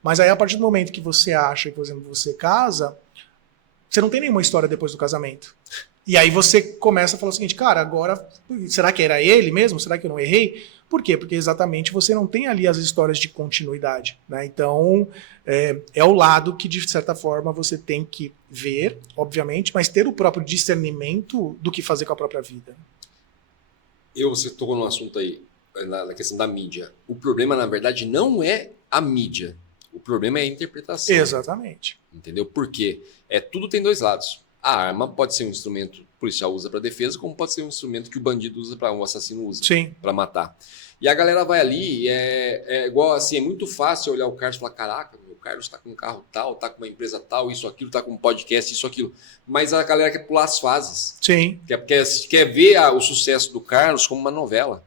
Mas aí, a partir do momento que você acha, por exemplo, você casa, você não tem nenhuma história depois do casamento. E aí você começa a falar o seguinte, cara, agora, será que era ele mesmo? Será que eu não errei? Por quê? Porque exatamente você não tem ali as histórias de continuidade, né? Então, é o lado que, de certa forma, você tem que ver, obviamente, mas ter o próprio discernimento do que fazer com a própria vida. Você tocou num assunto aí, na questão da mídia. O problema, na verdade, não é a mídia. O problema é a interpretação. Exatamente. Entendeu? Porque tudo tem dois lados. A arma pode ser um instrumento que o policial usa para defesa, como pode ser um instrumento que o bandido usa, o assassino usa para matar. E a galera vai ali, igual assim, é muito fácil olhar o Carlos e falar, caraca, o Carlos está com um carro tal, está com uma empresa tal, isso, aquilo, está com um podcast, isso, aquilo. Mas a galera quer pular as fases. Sim. Quer ver o sucesso do Carlos como uma novela.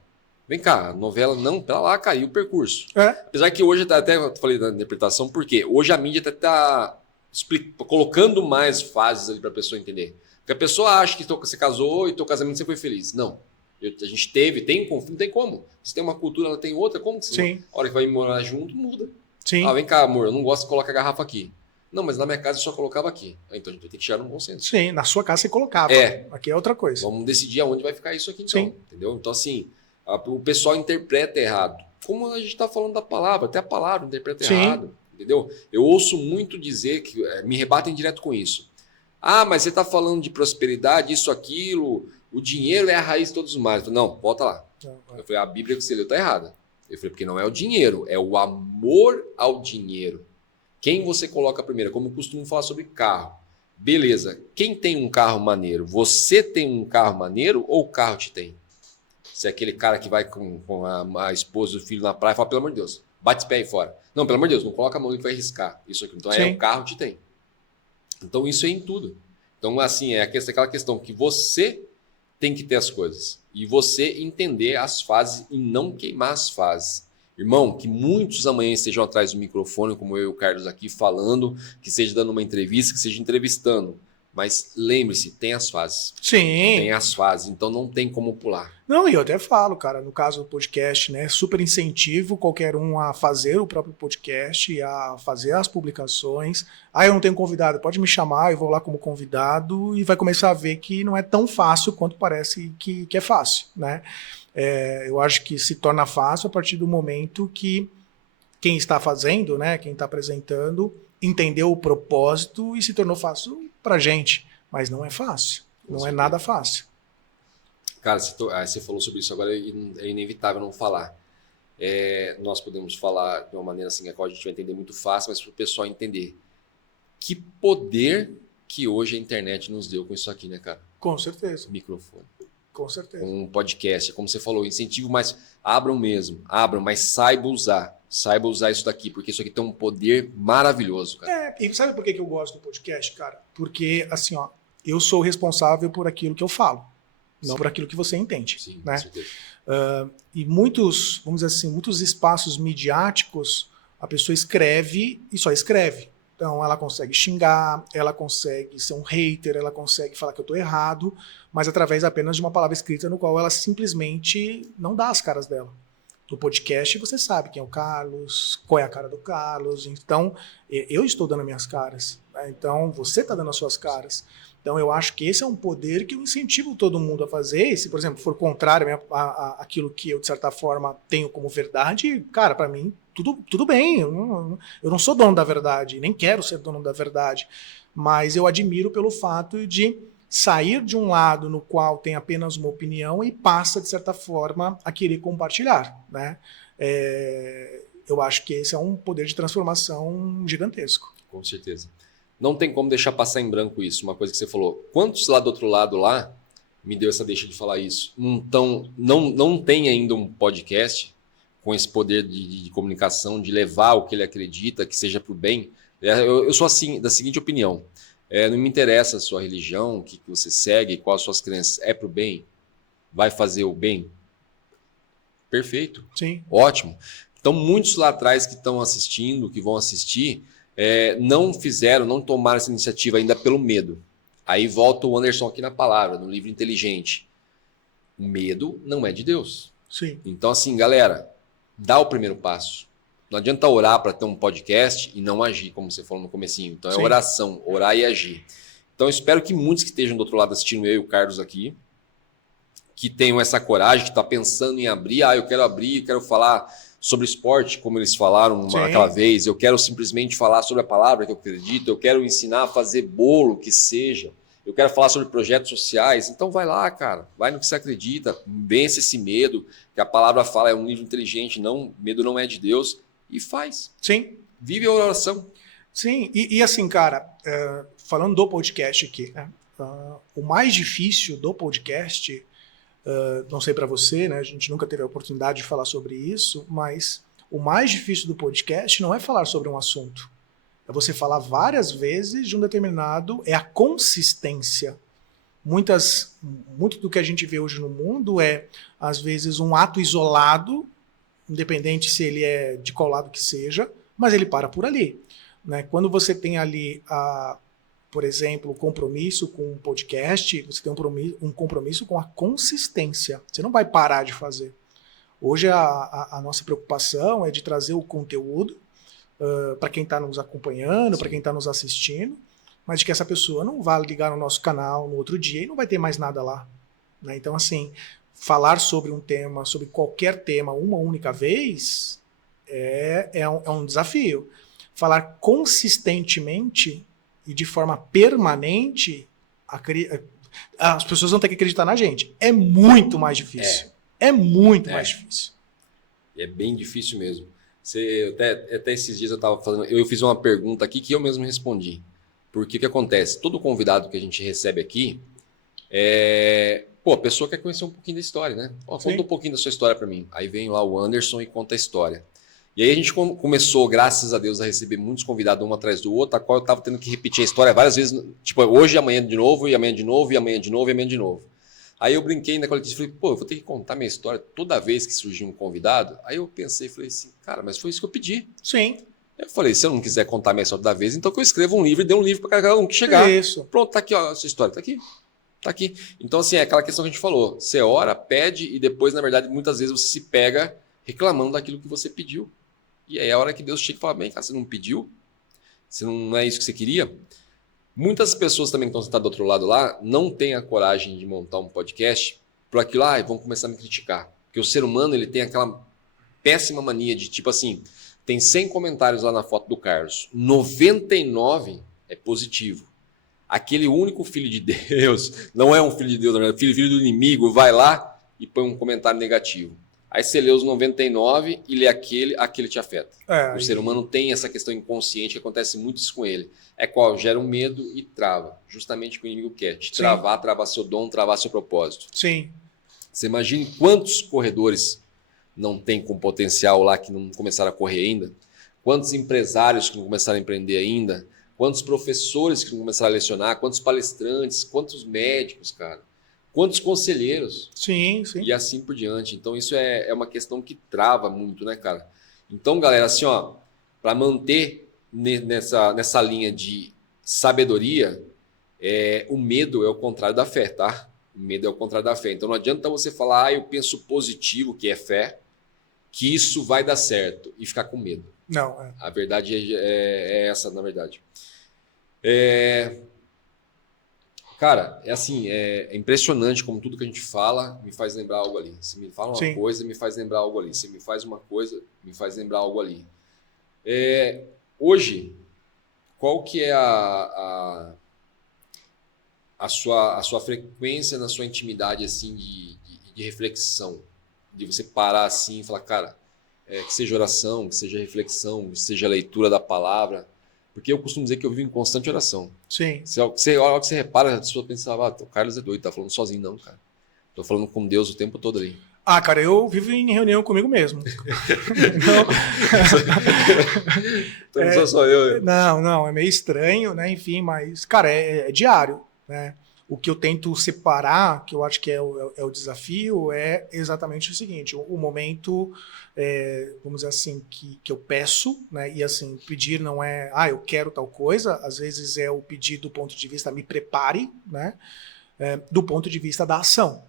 Vem cá, novela não, pera lá, caiu o percurso. Apesar que hoje, até eu falei da interpretação, porque hoje a mídia está colocando mais fases ali para a pessoa entender. Porque a pessoa acha que você casou e teu casamento sempre foi feliz. Não. A gente tem conflito, não tem como. Você tem uma cultura, ela tem outra, como que você... A hora que vai morar junto, muda. Sim. Vem cá, amor, eu não gosto que coloque a garrafa aqui. Não, mas na minha casa eu só colocava aqui. Então a gente vai ter que chegar num bom senso. Sim, na sua casa você colocava. Aqui é outra coisa. Vamos decidir aonde vai ficar isso aqui então. Sim. Entendeu? Então assim, o pessoal interpreta errado. Como a gente está falando da palavra, até a palavra interpreta errado. Entendeu? Eu ouço muito dizer, que me rebatem direto com isso. Mas você está falando de prosperidade, isso, aquilo, o dinheiro é a raiz de todos os males. Eu falei, não, volta lá. Eu falei, a Bíblia que você leu está errada. Eu falei, porque não é o dinheiro, é o amor ao dinheiro. Quem você coloca primeiro? Como eu costumo falar sobre carro. Beleza, quem tem um carro maneiro? Você tem um carro maneiro ou o carro te tem? Se é aquele cara que vai com a esposa e o filho na praia e fala, pelo amor de Deus, bate esse pé aí fora. Não, pelo amor de Deus, não coloca a mão que vai riscar. Isso aqui. Então o carro te tem. Então isso é em tudo. Então assim, aquela questão que você tem que ter as coisas. E você entender as fases e não queimar as fases. Irmão, que muitos amanhã estejam atrás do microfone, como eu e o Carlos aqui falando, que seja dando uma entrevista, que seja entrevistando. Mas lembre-se, tem as fases. Sim. Tem as fases, então não tem como pular. Não, e eu até falo, cara, no caso do podcast, né? Super incentivo qualquer um a fazer o próprio podcast, a fazer as publicações. Eu não tenho convidado, pode me chamar, eu vou lá como convidado e vai começar a ver que não é tão fácil quanto parece que é fácil, né? Eu acho que se torna fácil a partir do momento que quem está fazendo, né? Quem está apresentando, entendeu o propósito e se tornou fácil pra gente. Mas não é fácil. Não é nada fácil. Cara, você falou sobre isso, agora é inevitável não falar. Nós podemos falar de uma maneira assim, a qual a gente vai entender muito fácil, mas para o pessoal entender. Que poder que hoje a internet nos deu com isso aqui, né, cara? Com certeza. Microfone. Com certeza. Com um podcast, como você falou, incentivo, mas abram mesmo, abram, mas saiba usar isso daqui, porque isso aqui tem um poder maravilhoso, cara. E sabe por que eu gosto do podcast, cara? Porque, assim, ó, eu sou responsável por aquilo que eu falo, não por aquilo que você entende. Sim, né? com certeza. E muitos, vamos dizer assim, muitos espaços midiáticos, a pessoa escreve e só escreve. Então ela consegue xingar, ela consegue ser um hater, ela consegue falar que eu estou errado, mas através apenas de uma palavra escrita no qual ela simplesmente não dá as caras dela. No podcast você sabe quem é o Carlos, qual é a cara do Carlos, então eu estou dando minhas caras, né? Então você está dando as suas caras. Então eu acho que esse é um poder que eu incentivo todo mundo a fazer, e se, por exemplo, for contrário àquilo que eu, de certa forma, tenho como verdade, cara, para mim, tudo bem, eu não sou dono da verdade, nem quero ser dono da verdade, mas eu admiro pelo fato de sair de um lado no qual tem apenas uma opinião e passa, de certa forma, a querer compartilhar, né? Eu acho que esse é um poder de transformação gigantesco. Com certeza. Não tem como deixar passar em branco isso, uma coisa que você falou. Quantos lá do outro lado lá me deu essa deixa de falar isso? Não tem ainda um podcast com esse poder de comunicação, de levar o que ele acredita, que seja para o bem. Eu sou assim, da seguinte opinião. Não me interessa a sua religião, o que você segue, quais as suas crenças. É para o bem? Vai fazer o bem? Perfeito. Sim. Ótimo. Então, muitos lá atrás que estão assistindo, que vão assistir, não tomaram essa iniciativa ainda pelo medo. Aí volta o Anderson aqui na palavra, no livro Inteligente. O medo não é de Deus. Sim. Então, assim, galera, dá o primeiro passo. Não adianta orar para ter um podcast e não agir, como você falou no comecinho. Então é oração, orar e agir. Então eu espero que muitos que estejam do outro lado assistindo eu e o Carlos aqui, que tenham essa coragem, que estão pensando em abrir, eu quero falar sobre esporte, como eles falaram aquela vez, eu quero simplesmente falar sobre a palavra que eu acredito, eu quero ensinar a fazer bolo, que seja, eu quero falar sobre projetos sociais. Então vai lá, cara, vai no que você acredita, vence esse medo, que a palavra fala, é um livro inteligente, medo não é de Deus, e faz. Sim. Vive a oração. Sim, e assim, cara, falando do podcast aqui, né, o mais difícil do podcast, não sei para você, né, a gente nunca teve a oportunidade de falar sobre isso, mas o mais difícil do podcast não é falar sobre um assunto. É você falar várias vezes de um determinado, é a consistência. Muito do que a gente vê hoje no mundo é, às vezes, um ato isolado, independente se ele é de qual lado que seja, mas ele para por ali. Né? Quando você tem ali, por exemplo, o compromisso com um podcast, você tem um compromisso com a consistência. Você não vai parar de fazer. Hoje a nossa preocupação é de trazer o conteúdo para quem está nos acompanhando, para quem está nos assistindo, mas de que essa pessoa não vai ligar no nosso canal no outro dia e não vai ter mais nada lá. Né? Então, assim, falar sobre um tema, sobre qualquer tema, uma única vez, é um desafio. Falar consistentemente e de forma permanente, as pessoas vão ter que acreditar na gente. É muito mais difícil. É muito mais difícil. É bem difícil mesmo. Até esses dias eu fiz uma pergunta aqui que eu mesmo respondi. Porque o que acontece? Todo convidado que a gente recebe aqui, a pessoa quer conhecer um pouquinho da história, né? Conta um pouquinho da sua história para mim. Aí vem lá o Anderson e conta a história. E aí a gente começou, graças a Deus, a receber muitos convidados um atrás do outro, a qual eu estava tendo que repetir a história várias vezes, tipo, hoje, amanhã de novo, e amanhã de novo, e amanhã de novo, e amanhã de novo. Aí eu brinquei na coletiva e falei, eu vou ter que contar minha história toda vez que surgir um convidado. Aí eu pensei, falei assim, cara, mas foi isso que eu pedi. Sim. Eu falei, se eu não quiser contar minha história toda vez, então que eu escreva um livro e dê um livro para cada um que chegar. Isso. Pronto, tá aqui, ó, a sua história, tá aqui. Tá aqui. Então, assim, é aquela questão que a gente falou. Você ora, pede e depois, na verdade, muitas vezes você se pega reclamando daquilo que você pediu. E aí é a hora que Deus chega e fala, bem, cara, você não pediu? Você não é isso que você queria? Muitas pessoas também que estão sentadas do outro lado lá não têm a coragem de montar um podcast por aquilo, vão começar a me criticar. Porque o ser humano, ele tem aquela péssima mania de, tipo assim, tem 100 comentários lá na foto do Carlos, 99 é positivo. Aquele único filho de Deus, não é um filho de Deus, não é filho do inimigo, vai lá e põe um comentário negativo. Aí você lê os 99 e lê aquele te afeta. O ser humano tem essa questão inconsciente, que acontece muito isso com ele. É qual? Gera um medo e trava. Justamente o que o inimigo quer. Te travar, travar seu dom, travar seu propósito. Sim. Você imagine quantos corredores não tem com potencial lá que não começaram a correr ainda? Quantos empresários que não começaram a empreender ainda? Quantos professores que não começaram a lecionar? Quantos palestrantes? Quantos médicos, cara? Quantos conselheiros? Sim, sim. E assim por diante. Então isso é uma questão que trava muito, né, cara? Então, galera, assim, ó, para manter nessa linha de sabedoria, o medo é o contrário da fé, tá? O medo é o contrário da fé. Então não adianta você falar, eu penso positivo, que é fé, que isso vai dar certo e ficar com medo. Não. A verdade é essa, na verdade. Cara, assim, é impressionante como tudo que a gente fala me faz lembrar algo ali. Se me fala uma coisa, me faz lembrar algo ali. Se me faz uma coisa, me faz lembrar algo ali. Hoje, qual que é a sua frequência na sua intimidade, assim, de reflexão? De você parar assim e falar, cara, que seja oração, que seja reflexão, que seja leitura da palavra. Porque eu costumo dizer que eu vivo em constante oração. Sim. A hora que você repara, a pessoa pensa, o Carlos é doido, tá falando sozinho. Não, cara. Tô falando com Deus o tempo todo ali. Ah, cara, eu vivo em reunião comigo mesmo. Então não sou só eu. Não, é meio estranho, né? Enfim, mas, cara, é diário, né? O que eu tento separar, que eu acho que é o desafio, é exatamente o seguinte: o momento, vamos dizer assim, que eu peço, né? E assim, pedir não é, eu quero tal coisa, às vezes é o pedir do ponto de vista, me prepare, né? Do ponto de vista da ação.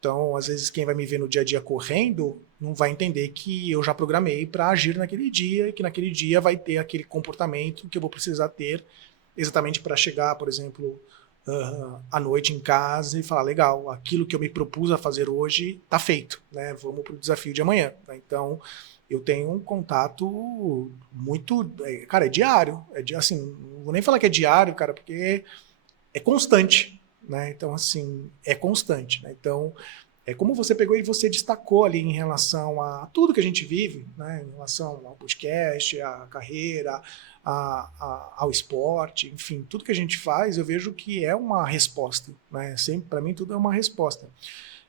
Então, às vezes, quem vai me ver no dia a dia correndo não vai entender que eu já programei para agir naquele dia e que naquele dia vai ter aquele comportamento que eu vou precisar ter exatamente para chegar, por exemplo, à noite em casa e falar, legal, aquilo que eu me propus a fazer hoje está feito, né? Vamos para o desafio de amanhã. Então, eu tenho um contato muito... cara, é diário. Assim, não vou nem falar que é diário, cara, porque é constante, né? Então, assim, é constante, né? Então, é como você pegou e você destacou ali em relação a tudo que a gente vive, né? Em relação ao podcast, à carreira, ao esporte, enfim, tudo que a gente faz, eu vejo que é uma resposta, né? Sempre, para mim, tudo é uma resposta.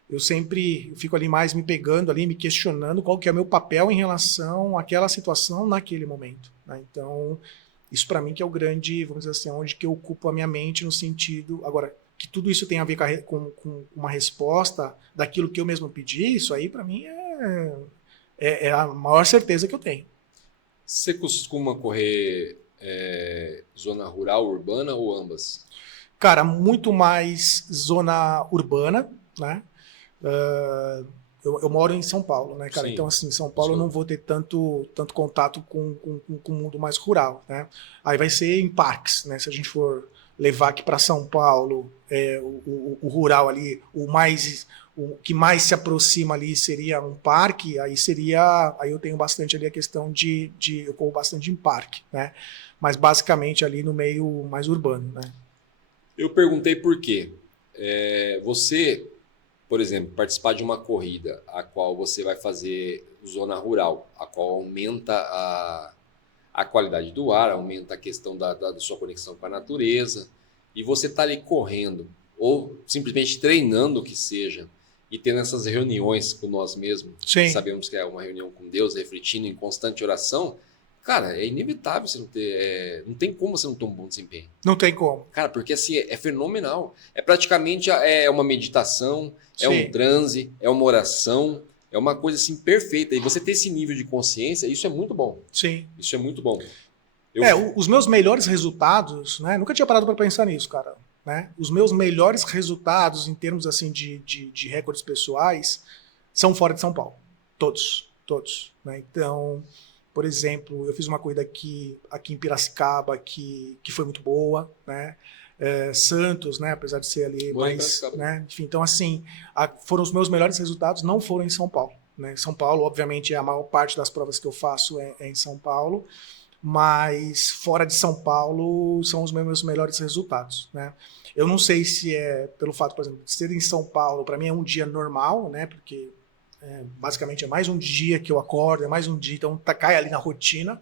Eu sempre fico ali mais me pegando ali, me questionando qual que é o meu papel em relação àquela situação naquele momento, né? Então, isso para mim que é o grande, vamos dizer assim, onde que eu ocupo a minha mente no sentido... Agora, que tudo isso tem a ver com uma resposta daquilo que eu mesmo pedi, isso aí para mim é a maior certeza que eu tenho. Você costuma correr zona rural, urbana ou ambas? Cara, muito mais zona urbana, né? Eu moro em São Paulo, né, cara? Sim. Então, assim, São Paulo eu não vou ter tanto contato com o mundo mais rural, né? Aí vai ser em parques, né? Se a gente for levar aqui para São Paulo, o rural ali, o que mais se aproxima ali seria um parque, aí eu tenho bastante ali a questão eu corro bastante em parque, né? Mas basicamente ali no meio mais urbano, né? Eu perguntei por quê. Você, por exemplo, participar de uma corrida a qual você vai fazer zona rural, a qual aumenta a qualidade do ar, aumenta a questão da sua conexão com a natureza, e você está ali correndo, ou simplesmente treinando o que seja, e tendo essas reuniões com nós mesmos, sabemos que é uma reunião com Deus, refletindo em constante oração, cara, é inevitável você não ter... não tem como você não ter um bom desempenho. Não tem como. Cara, porque assim, é fenomenal. É praticamente uma meditação, um transe, é uma oração, é uma coisa assim perfeita. E você ter esse nível de consciência, isso é muito bom. Sim. Isso é muito bom. Os meus melhores resultados, né? Nunca tinha parado para pensar nisso, cara. Né? Os meus melhores resultados em termos assim de recordes pessoais são fora de São Paulo. Todos. Né? Então, por exemplo, eu fiz uma corrida aqui em Piracicaba que foi muito boa, né? Santos, né? Apesar de ser ali mais, né? Enfim, então assim, foram os meus melhores resultados, não foram em São Paulo, né? São Paulo, obviamente, a maior parte das provas que eu faço é em São Paulo, mas fora de São Paulo são os meus melhores resultados, né? Eu não sei se é pelo fato, por exemplo, de ser em São Paulo, para mim é um dia normal, né? Porque basicamente é mais um dia que eu acordo, é mais um dia, então cai ali na rotina.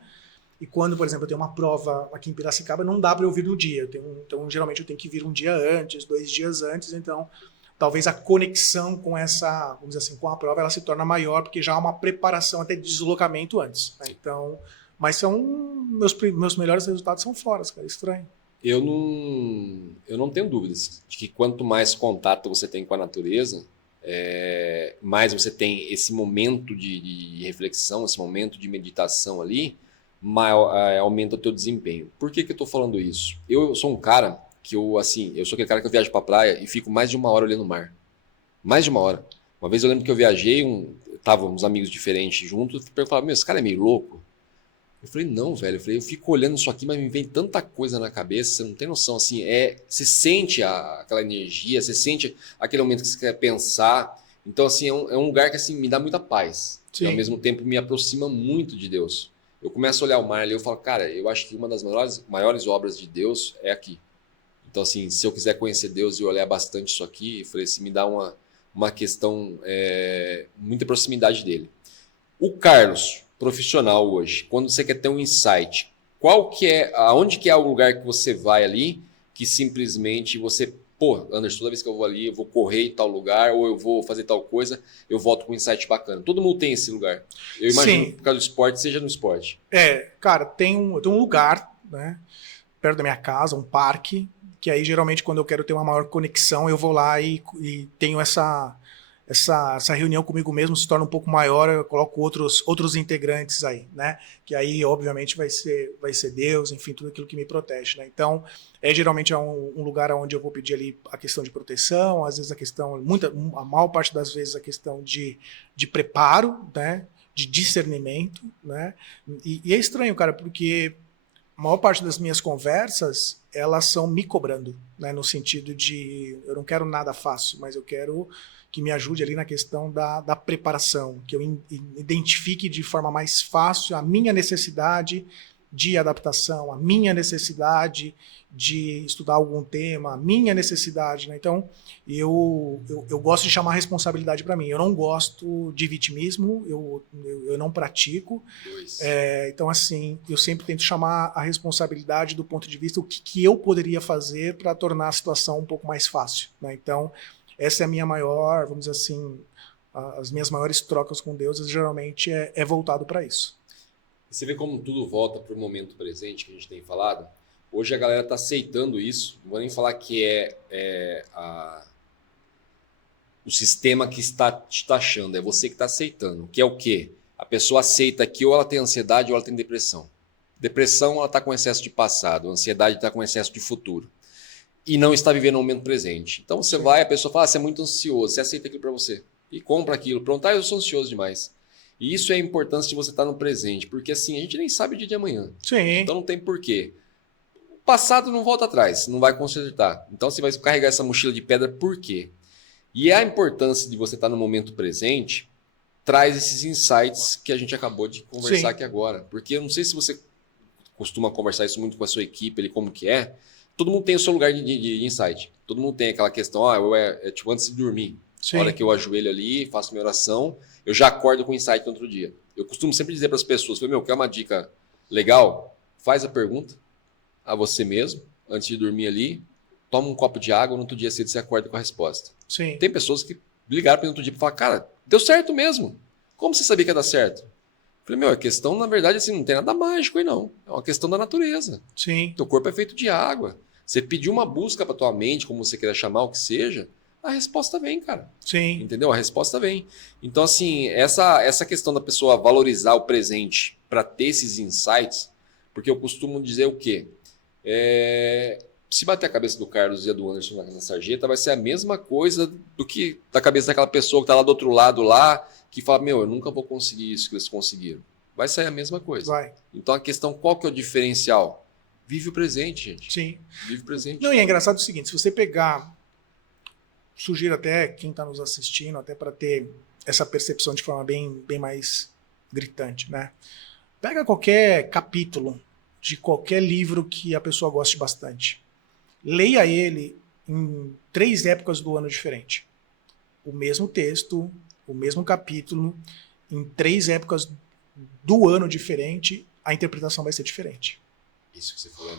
E quando, por exemplo, eu tenho uma prova aqui em Piracicaba, não dá para eu vir no dia. Então, geralmente, eu tenho que vir um dia antes, 2 dias antes. Então, talvez a conexão com essa, vamos dizer assim, com a prova, ela se torna maior, porque já há uma preparação até de deslocamento antes. Né? Então, mas meus melhores resultados são fora, cara, estranho. Eu não tenho dúvidas de que quanto mais contato você tem com a natureza, mais você tem esse momento de reflexão, esse momento de meditação ali, aumenta o teu desempenho. Por que eu estou falando isso? Eu sou um cara que eu sou aquele cara que eu viajo para a praia e fico mais de 1 hora olhando o mar. Mais de 1 hora. Uma vez eu lembro que eu viajei, estavam uns amigos diferentes juntos, e eu falava, esse cara é meio louco? Eu falei, não, velho. Eu fico olhando isso aqui, mas me vem tanta coisa na cabeça, você não tem noção, assim, você sente aquela energia, você sente aquele momento que você quer pensar. Então, assim, é um lugar que, assim, me dá muita paz. Sim. E, ao mesmo tempo, me aproxima muito de Deus. Eu começo a olhar o mar ali, eu falo, cara, eu acho que uma das maiores obras de Deus é aqui. Então, assim, se eu quiser conhecer Deus e olhar bastante isso aqui, eu falei assim, me dá uma questão, muita proximidade dele. O Carlos, profissional hoje, quando você quer ter um insight, aonde que é o lugar que você vai ali, que simplesmente você, Anderson, toda vez que eu vou ali, eu vou correr em tal lugar, ou eu vou fazer tal coisa, eu volto com um insight bacana. Todo mundo tem esse lugar. Eu imagino que por causa do esporte, seja no esporte. Cara, eu tenho um lugar, né, perto da minha casa, um parque, que aí geralmente quando eu quero ter uma maior conexão, eu vou lá e tenho essa reunião comigo mesmo, se torna um pouco maior, eu coloco outros integrantes aí, né? Que aí, obviamente, vai ser Deus, enfim, tudo aquilo que me protege, né? Então, geralmente é um lugar onde eu vou pedir ali a questão de proteção, às vezes a maior parte das vezes a questão de preparo, né? De discernimento, né? E é estranho, cara, porque a maior parte das minhas conversas, elas são me cobrando, né? No sentido de, eu não quero nada fácil, mas eu quero que me ajude ali na questão da preparação, que eu identifique de forma mais fácil a minha necessidade de adaptação, a minha necessidade de estudar algum tema, a minha necessidade, né? Então, eu gosto de chamar a responsabilidade para mim. Eu não gosto de vitimismo, eu não pratico. Então, assim, eu sempre tento chamar a responsabilidade do ponto de vista do que eu poderia fazer para tornar a situação um pouco mais fácil, né? Então, essa é a minha maior, vamos dizer assim, as minhas maiores trocas com Deus geralmente é voltado para isso. Você vê como tudo volta para o momento presente que a gente tem falado? Hoje a galera está aceitando isso, não vou nem falar que o sistema que está te taxando, é você que está aceitando. Que é o quê? A pessoa aceita que ou ela tem ansiedade ou ela tem depressão. Depressão, ela está com excesso de passado, ansiedade está com excesso de futuro. E não está vivendo o momento presente. Então você vai, a pessoa fala, você é muito ansioso, você aceita aquilo para você. E compra aquilo. Pronto, eu sou ansioso demais. E isso é a importância de você estar no presente, porque assim, a gente nem sabe o dia de amanhã. Sim. Então não tem porquê. O passado não volta atrás, não vai consertar. Então você vai carregar essa mochila de pedra por quê? E a importância de você estar no momento presente traz esses insights que a gente acabou de conversar aqui agora. Porque eu não sei se você costuma conversar isso muito com a sua equipe, ele como que é. Todo mundo tem o seu lugar de insight. Todo mundo tem aquela questão, tipo antes de dormir. Sim. A hora que eu ajoelho ali, faço minha oração, eu já acordo com insight no outro dia. Eu costumo sempre dizer para as pessoas, quer uma dica legal? Faz a pergunta a você mesmo, antes de dormir ali, toma um copo de água, no outro dia cedo você acorda com a resposta. Sim. Tem pessoas que ligaram para mim no outro dia e falaram, cara, deu certo mesmo. Como você sabia que ia dar certo? Eu falei, a questão, na verdade, assim, não tem nada mágico aí não. É uma questão da natureza. Sim. Teu corpo é feito de água. Você pediu uma busca para tua mente, como você queira chamar, o que seja, a resposta vem, cara. Sim. Entendeu? A resposta vem. Então, assim, essa questão da pessoa valorizar o presente para ter esses insights, porque eu costumo dizer o quê? Se bater a cabeça do Carlos e a do Anderson na sarjeta, vai ser a mesma coisa do que da cabeça daquela pessoa que está lá do outro lado lá, que fala, eu nunca vou conseguir isso que eles conseguiram. Vai sair a mesma coisa. Vai. Então, a questão, qual que é o diferencial? Vive o presente, gente. Sim. Vive o presente. Não, e é engraçado o seguinte, se você pegar, sugiro até quem está nos assistindo, até para ter essa percepção de forma bem mais gritante, né? Pega qualquer capítulo de qualquer livro que a pessoa goste bastante. Leia ele em 3 épocas do ano diferentes. O mesmo texto, o mesmo capítulo, em 3 épocas do ano diferente, a interpretação vai ser diferente. Isso que você falou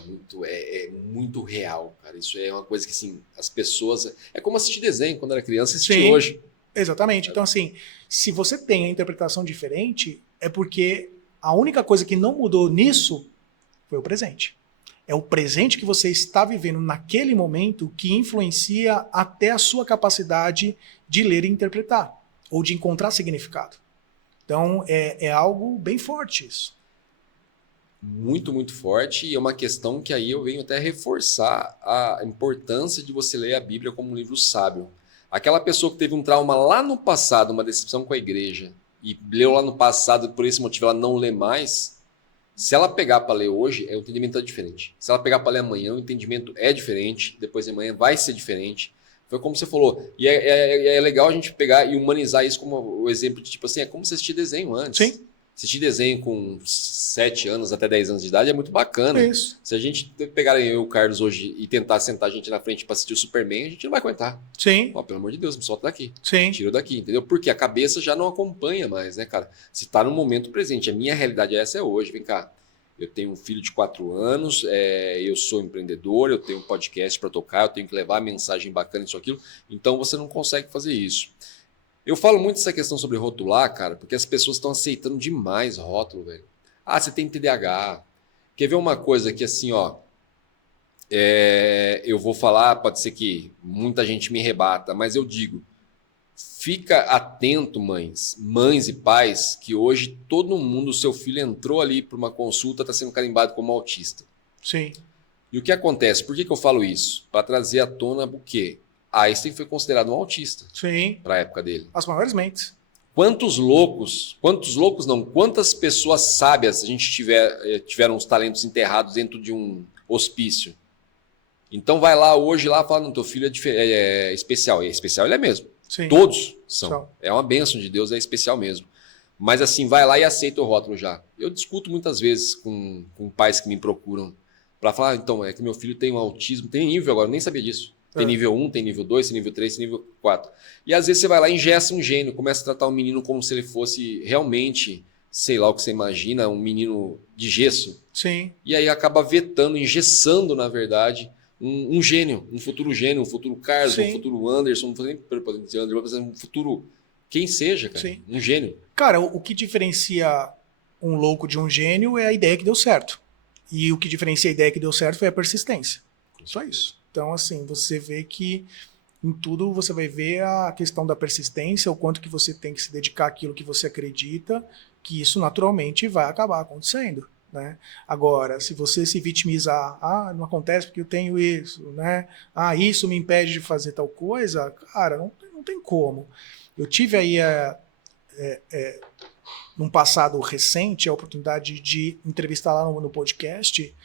é muito real, cara. Isso é uma coisa que, assim, as pessoas... É como assistir desenho quando era criança e assistir hoje. Exatamente. Então, assim, se você tem a interpretação diferente, é porque a única coisa que não mudou nisso foi o presente. É o presente que você está vivendo naquele momento que influencia até a sua capacidade de ler e interpretar, ou de encontrar significado. Então, é algo bem forte isso. Muito, muito forte, e é uma questão que aí eu venho até reforçar a importância de você ler a Bíblia como um livro sábio. Aquela pessoa que teve um trauma lá no passado, uma decepção com a igreja, e leu lá no passado e por esse motivo ela não lê mais, se ela pegar para ler hoje, o entendimento é diferente. Se ela pegar para ler amanhã, o entendimento é diferente, depois de amanhã vai ser diferente. Foi como você falou. E é legal a gente pegar e humanizar isso como o exemplo de, tipo assim, é como você assistir desenho antes. Sim. Assistir desenho com 7 anos até 10 anos de idade é muito bacana. Isso. Se a gente pegar eu e o Carlos hoje e tentar sentar a gente na frente para assistir o Superman, a gente não vai aguentar. Sim. Ó, pelo amor de Deus, me solta daqui. Sim. Tira daqui, entendeu? Porque a cabeça já não acompanha mais, né, cara? Se tá no momento presente, a minha realidade essa é hoje. Vem cá, eu tenho um filho de 4 anos, eu sou empreendedor, eu tenho um podcast para tocar, eu tenho que levar a mensagem bacana, isso, aquilo. Então você não consegue fazer isso. Eu falo muito essa questão sobre rotular, cara, porque as pessoas estão aceitando demais rótulo, velho. Ah, você tem TDAH. Quer ver uma coisa que assim, ó, eu vou falar, pode ser que muita gente me rebata, mas eu digo, fica atento, mães e pais, que hoje todo mundo, seu filho entrou ali para uma consulta, está sendo carimbado como autista. Sim. E o que acontece? Por que eu falo isso? Para trazer à tona o quê? Einstein foi considerado um autista. Sim. Para a época dele. As maiores mentes. Quantas pessoas sábias a gente tiveram os talentos enterrados dentro de um hospício? Então vai lá hoje lá fala, não, teu filho é especial. E é especial ele é mesmo. Sim. Todos são. É uma bênção de Deus, é especial mesmo. Mas assim, vai lá e aceita o rótulo já. Eu discuto muitas vezes com pais que me procuram para falar, então, é que meu filho tem um autismo, tem nível agora, eu nem sabia disso. Tem nível 1, tem nível 2, tem nível 3, tem nível 4. E às vezes você vai lá e engessa um gênio, começa a tratar o menino como se ele fosse realmente, sei lá o que você imagina, um menino de gesso. Sim. E aí acaba vetando, engessando, na verdade, um gênio, um futuro Carlos, Sim. um futuro Anderson, um futuro quem seja, cara. Sim. Um gênio. Cara, o que diferencia um louco de um gênio é a ideia que deu certo. E o que diferencia a ideia que deu certo foi a persistência. Só isso. Então, assim, você vê que em tudo você vai ver a questão da persistência, o quanto que você tem que se dedicar àquilo que você acredita, que isso naturalmente vai acabar acontecendo, né? Agora, se você se vitimizar, não acontece porque eu tenho isso, né? Isso me impede de fazer tal coisa, cara, não tem como. Eu tive aí, num passado recente, a oportunidade de entrevistar lá no podcast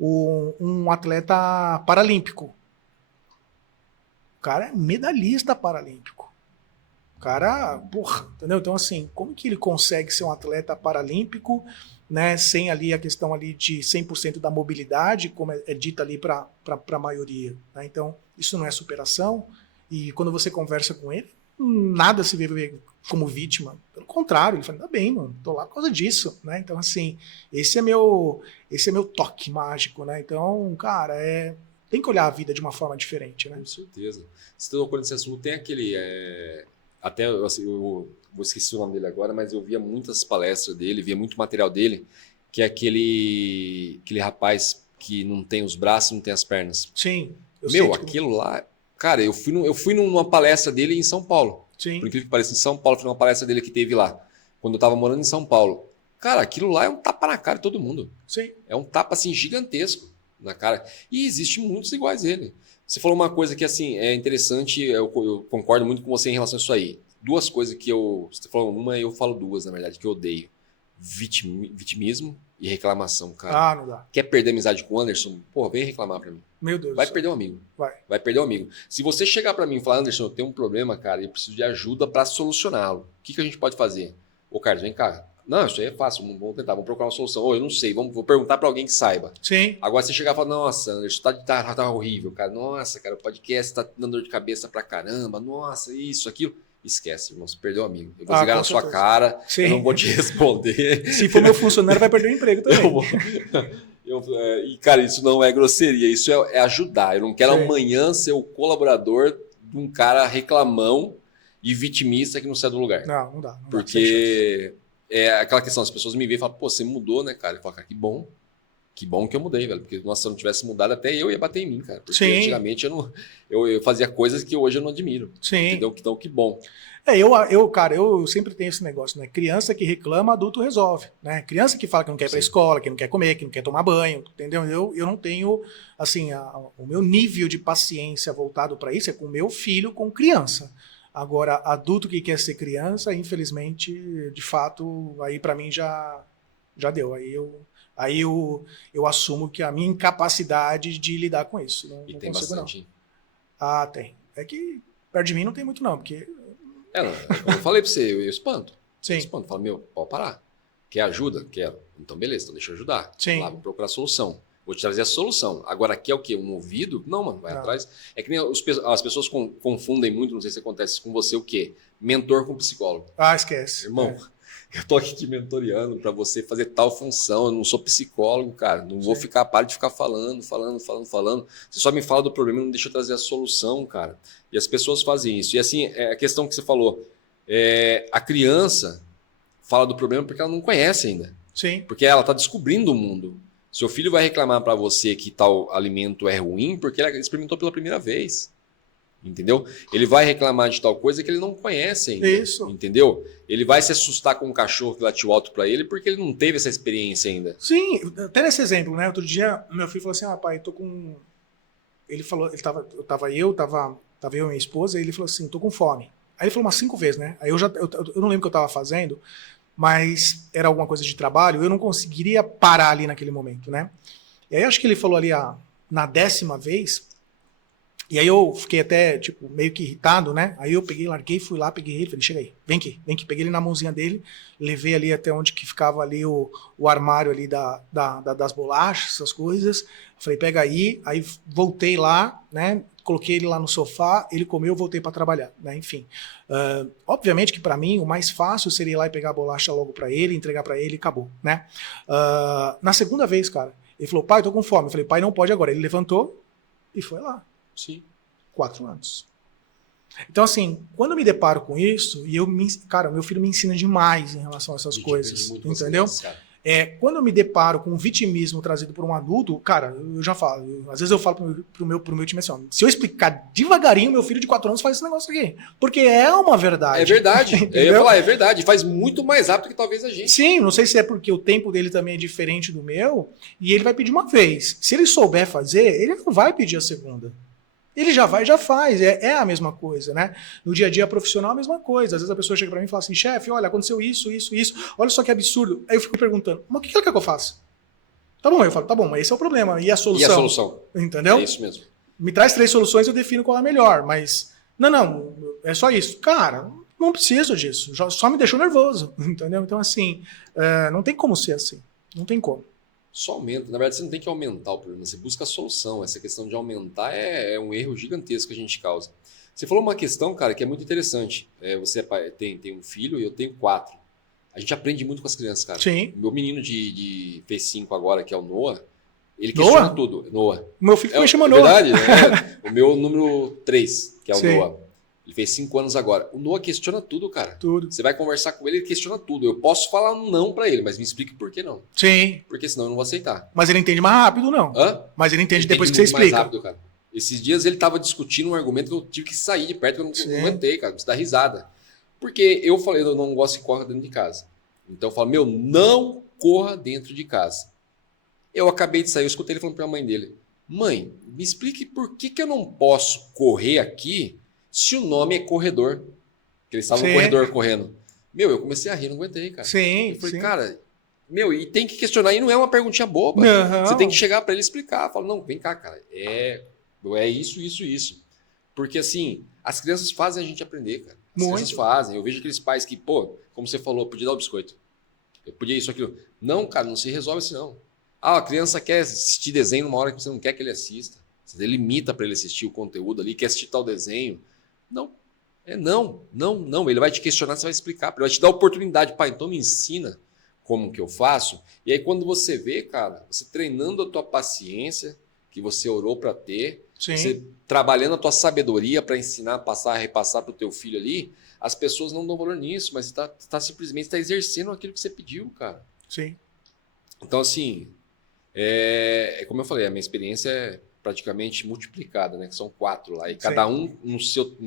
um atleta paralímpico. O cara é medalhista paralímpico. O cara, porra, entendeu? Então, assim, como que ele consegue ser um atleta paralímpico, né, sem ali a questão ali de 100% da mobilidade, como é dita ali para a maioria, né? Então, isso não é superação. E quando você conversa com ele, nada se vê como vítima. Pelo contrário, ele fala, ainda bem, mano, tô lá por causa disso, né? Então, assim, esse é meu toque mágico, né? Então, cara, tem que olhar a vida de uma forma diferente, né? Com certeza. Você tocou nesse assunto, tem aquele... Até assim, eu vou esquecer o nome dele agora, mas eu via muitas palestras dele, via muito material dele, que é aquele rapaz que não tem os braços, não tem as pernas. Sim. Aquilo lá... Cara, eu fui numa palestra dele em São Paulo. Sim. Por incrível que pareça, em São Paulo, foi uma palestra dele que teve lá, quando eu tava morando em São Paulo. Cara, aquilo lá é um tapa na cara de todo mundo. Sim. É um tapa, assim, gigantesco na cara. E existem muitos iguais a ele. Você falou uma coisa que, assim, é interessante, eu concordo muito com você em relação a isso aí. 2 coisas que você falou uma e eu falo 2, na verdade, que eu odeio. Vitimismo e reclamação, cara. Não dá. Quer perder amizade com o Anderson? Pô, vem reclamar pra mim. Meu Deus. Vai perder um amigo. Vai perder um amigo. Se você chegar pra mim e falar, Anderson, eu tenho um problema, cara, e eu preciso de ajuda pra solucioná-lo. O que a gente pode fazer? Ô, Carlos, vem cá. Não, isso aí é fácil, vamos tentar, vamos procurar uma solução. Eu não sei, vou perguntar pra alguém que saiba. Sim. Agora você chegar e falar, nossa, Anderson, tá horrível, cara. Nossa, cara, o podcast tá dando dor de cabeça pra caramba. Nossa, isso, aquilo. esquece, irmão. Você perdeu o amigo. Eu vou ligar com na sua certeza. cara, Sim. eu não vou te responder. Se for meu funcionário, vai perder o emprego também. E, cara, isso não é grosseria, isso é ajudar. Eu não quero Sim. amanhã ser o colaborador de um cara reclamão e vitimista que não sai do lugar. Não dá. Porque é aquela questão, as pessoas me veem e falam, pô, você mudou, né, cara? Eu falo, cara, que bom que eu mudei, velho. Porque, nossa, se eu não tivesse mudado, até eu ia bater em mim, cara. Porque Sim. antigamente eu fazia coisas que hoje eu não admiro. Sim. Entendeu? Então, que bom. Cara, eu sempre tenho esse negócio, né? Criança que reclama, adulto resolve, né? Criança que fala que não quer ir pra escola, que não quer comer, que não quer tomar banho, entendeu? Eu não tenho, assim, o meu nível de paciência voltado para isso é com o meu filho, com criança. Agora, adulto que quer ser criança, infelizmente, de fato, aí para mim já deu. Aí eu assumo que a minha incapacidade de lidar com isso. Não E tem consigo, bastante, hein? não. Ah, tem. É que perto de mim não tem muito, não, porque. Eu falei pra você, eu espanto. Sim. Eu espanto. Falo, meu, pode parar. Quer ajuda? Quero. Então, beleza, então deixa eu ajudar. Sim. Vamos lá, vou procurar a solução. Vou te trazer a solução. Agora, quer o quê? Um ouvido? Não, mano, vai atrás. É que nem as pessoas confundem muito, não sei se acontece com você, o quê? Mentor com psicólogo. Ah, esquece. Irmão, eu tô aqui te mentoreando para você fazer tal função. Eu não sou psicólogo, cara. Não vou parar de ficar falando. Você só me fala do problema, não deixa eu trazer a solução, cara. E as pessoas fazem isso. E assim, a questão que você falou, a criança fala do problema porque ela não conhece ainda. Sim. Porque ela tá descobrindo o mundo. Seu filho vai reclamar para você que tal alimento é ruim porque ele experimentou pela primeira vez. Entendeu? Ele vai reclamar de tal coisa que ele não conhece ainda. Isso. Entendeu? Ele vai se assustar com um cachorro que latiu alto para ele porque ele não teve essa experiência ainda. Sim, até nesse exemplo, né? Outro dia, meu filho falou assim: pai, tô com. Ele falou, tava eu e minha esposa, e ele falou assim: tô com fome. Aí ele falou umas 5 vezes, né? Aí eu não lembro o que eu tava fazendo, mas era alguma coisa de trabalho, eu não conseguiria parar ali naquele momento, né? E aí acho que ele falou ali na 10ª vez. E aí eu fiquei até, tipo, meio que irritado, né? Aí eu peguei, larguei, fui lá, peguei ele, falei, chega aí, vem aqui. Peguei ele na mãozinha dele, levei ali até onde que ficava ali o armário ali das bolachas, essas coisas. Falei, pega aí voltei lá, né? Coloquei ele lá no sofá, ele comeu, voltei para trabalhar, né? Enfim. Obviamente que para mim o mais fácil seria ir lá e pegar a bolacha logo para ele, entregar para ele e acabou, né? Na segunda vez, cara, ele falou, pai, tô com fome. Eu falei, pai, não pode agora. Ele levantou e foi lá. Sim. 4 anos. Então, assim, quando eu me deparo com isso, cara, meu filho me ensina demais em relação a essas coisas, entendeu? Quando eu me deparo com um vitimismo trazido por um adulto, cara, eu já falo, às vezes eu falo pro meu time assim, ó, se eu explicar devagarinho, meu filho de 4 anos faz esse negócio aqui. Porque é uma verdade. É verdade. Eu ia falar, é verdade. Faz muito mais rápido que talvez a gente. Sim, não sei se é porque o tempo dele também é diferente do meu, e ele vai pedir uma vez. Se ele souber fazer, ele não vai pedir a segunda. Ele já faz, é a mesma coisa, né? No dia a dia profissional, a mesma coisa. Às vezes a pessoa chega pra mim e fala assim, chefe, olha, aconteceu isso, olha só que absurdo. Aí eu fico perguntando, mas o que ela quer que eu faça? Tá bom, eu falo, tá bom, mas esse é o problema, e a solução? E a solução? Entendeu? É isso mesmo. Me traz 3 soluções, eu defino qual é a melhor, mas, não, é só isso. Cara, não preciso disso, só me deixou nervoso, entendeu? Então, assim, não tem como ser assim, não tem como. Só aumenta. Na verdade, você não tem que aumentar o problema, você busca a solução. Essa questão de aumentar é um erro gigantesco que a gente causa. Você falou uma questão, cara, que é muito interessante. Você tem um filho e eu tenho 4. A gente aprende muito com as crianças, cara. Sim. Meu menino fez 5 agora, que é o Noah, ele questiona tudo. Noah. Meu filho me chama Noah. É verdade. O meu número 3, que é o Sim. Noah. Ele fez 5 anos agora. O Noah questiona tudo, cara. Tudo. Você vai conversar com ele, ele questiona tudo. Eu posso falar não pra ele, mas me explique por que não. Sim. Porque senão eu não vou aceitar. Mas ele entende mais rápido, não. Hã? Mas ele entende Ele depois que entende você muito explica. mais rápido, cara. Esses dias ele tava discutindo um argumento que eu tive que sair de perto, que eu não aguentei, cara. Você dá risada. Porque eu falei, eu não gosto que corra dentro de casa. Então eu falo, não corra dentro de casa. Eu acabei de sair, eu escutei ele falando pra mãe dele, mãe, me explique por que eu não posso correr aqui se o nome é corredor. Que eles estavam no corredor correndo. Eu comecei a rir, não aguentei, cara. Sim, eu falei, cara, e tem que questionar, e não é uma perguntinha boba. Não. Você tem que chegar pra ele explicar. Fala, não, vem cá, cara, é isso. Porque assim, as crianças fazem a gente aprender, cara. As crianças fazem. Eu vejo aqueles pais que, como você falou, podia dar o biscoito. Eu podia isso, aquilo. Não, cara, não se resolve assim, não. A criança quer assistir desenho numa hora que você não quer que ele assista. Você limita para ele assistir o conteúdo ali, quer assistir tal desenho. Não. Não. Ele vai te questionar, você vai explicar. Ele vai te dar oportunidade. Pai, então me ensina como que eu faço. E aí quando você vê, cara, você treinando a tua paciência, que você orou para ter, Sim. você trabalhando a tua sabedoria para ensinar, passar, repassar para o teu filho ali, as pessoas não dão valor nisso, mas tá simplesmente exercendo aquilo que você pediu, cara. Sim. Então, assim, como eu falei, a minha experiência é praticamente multiplicada, né? Que são 4 lá. E cada um no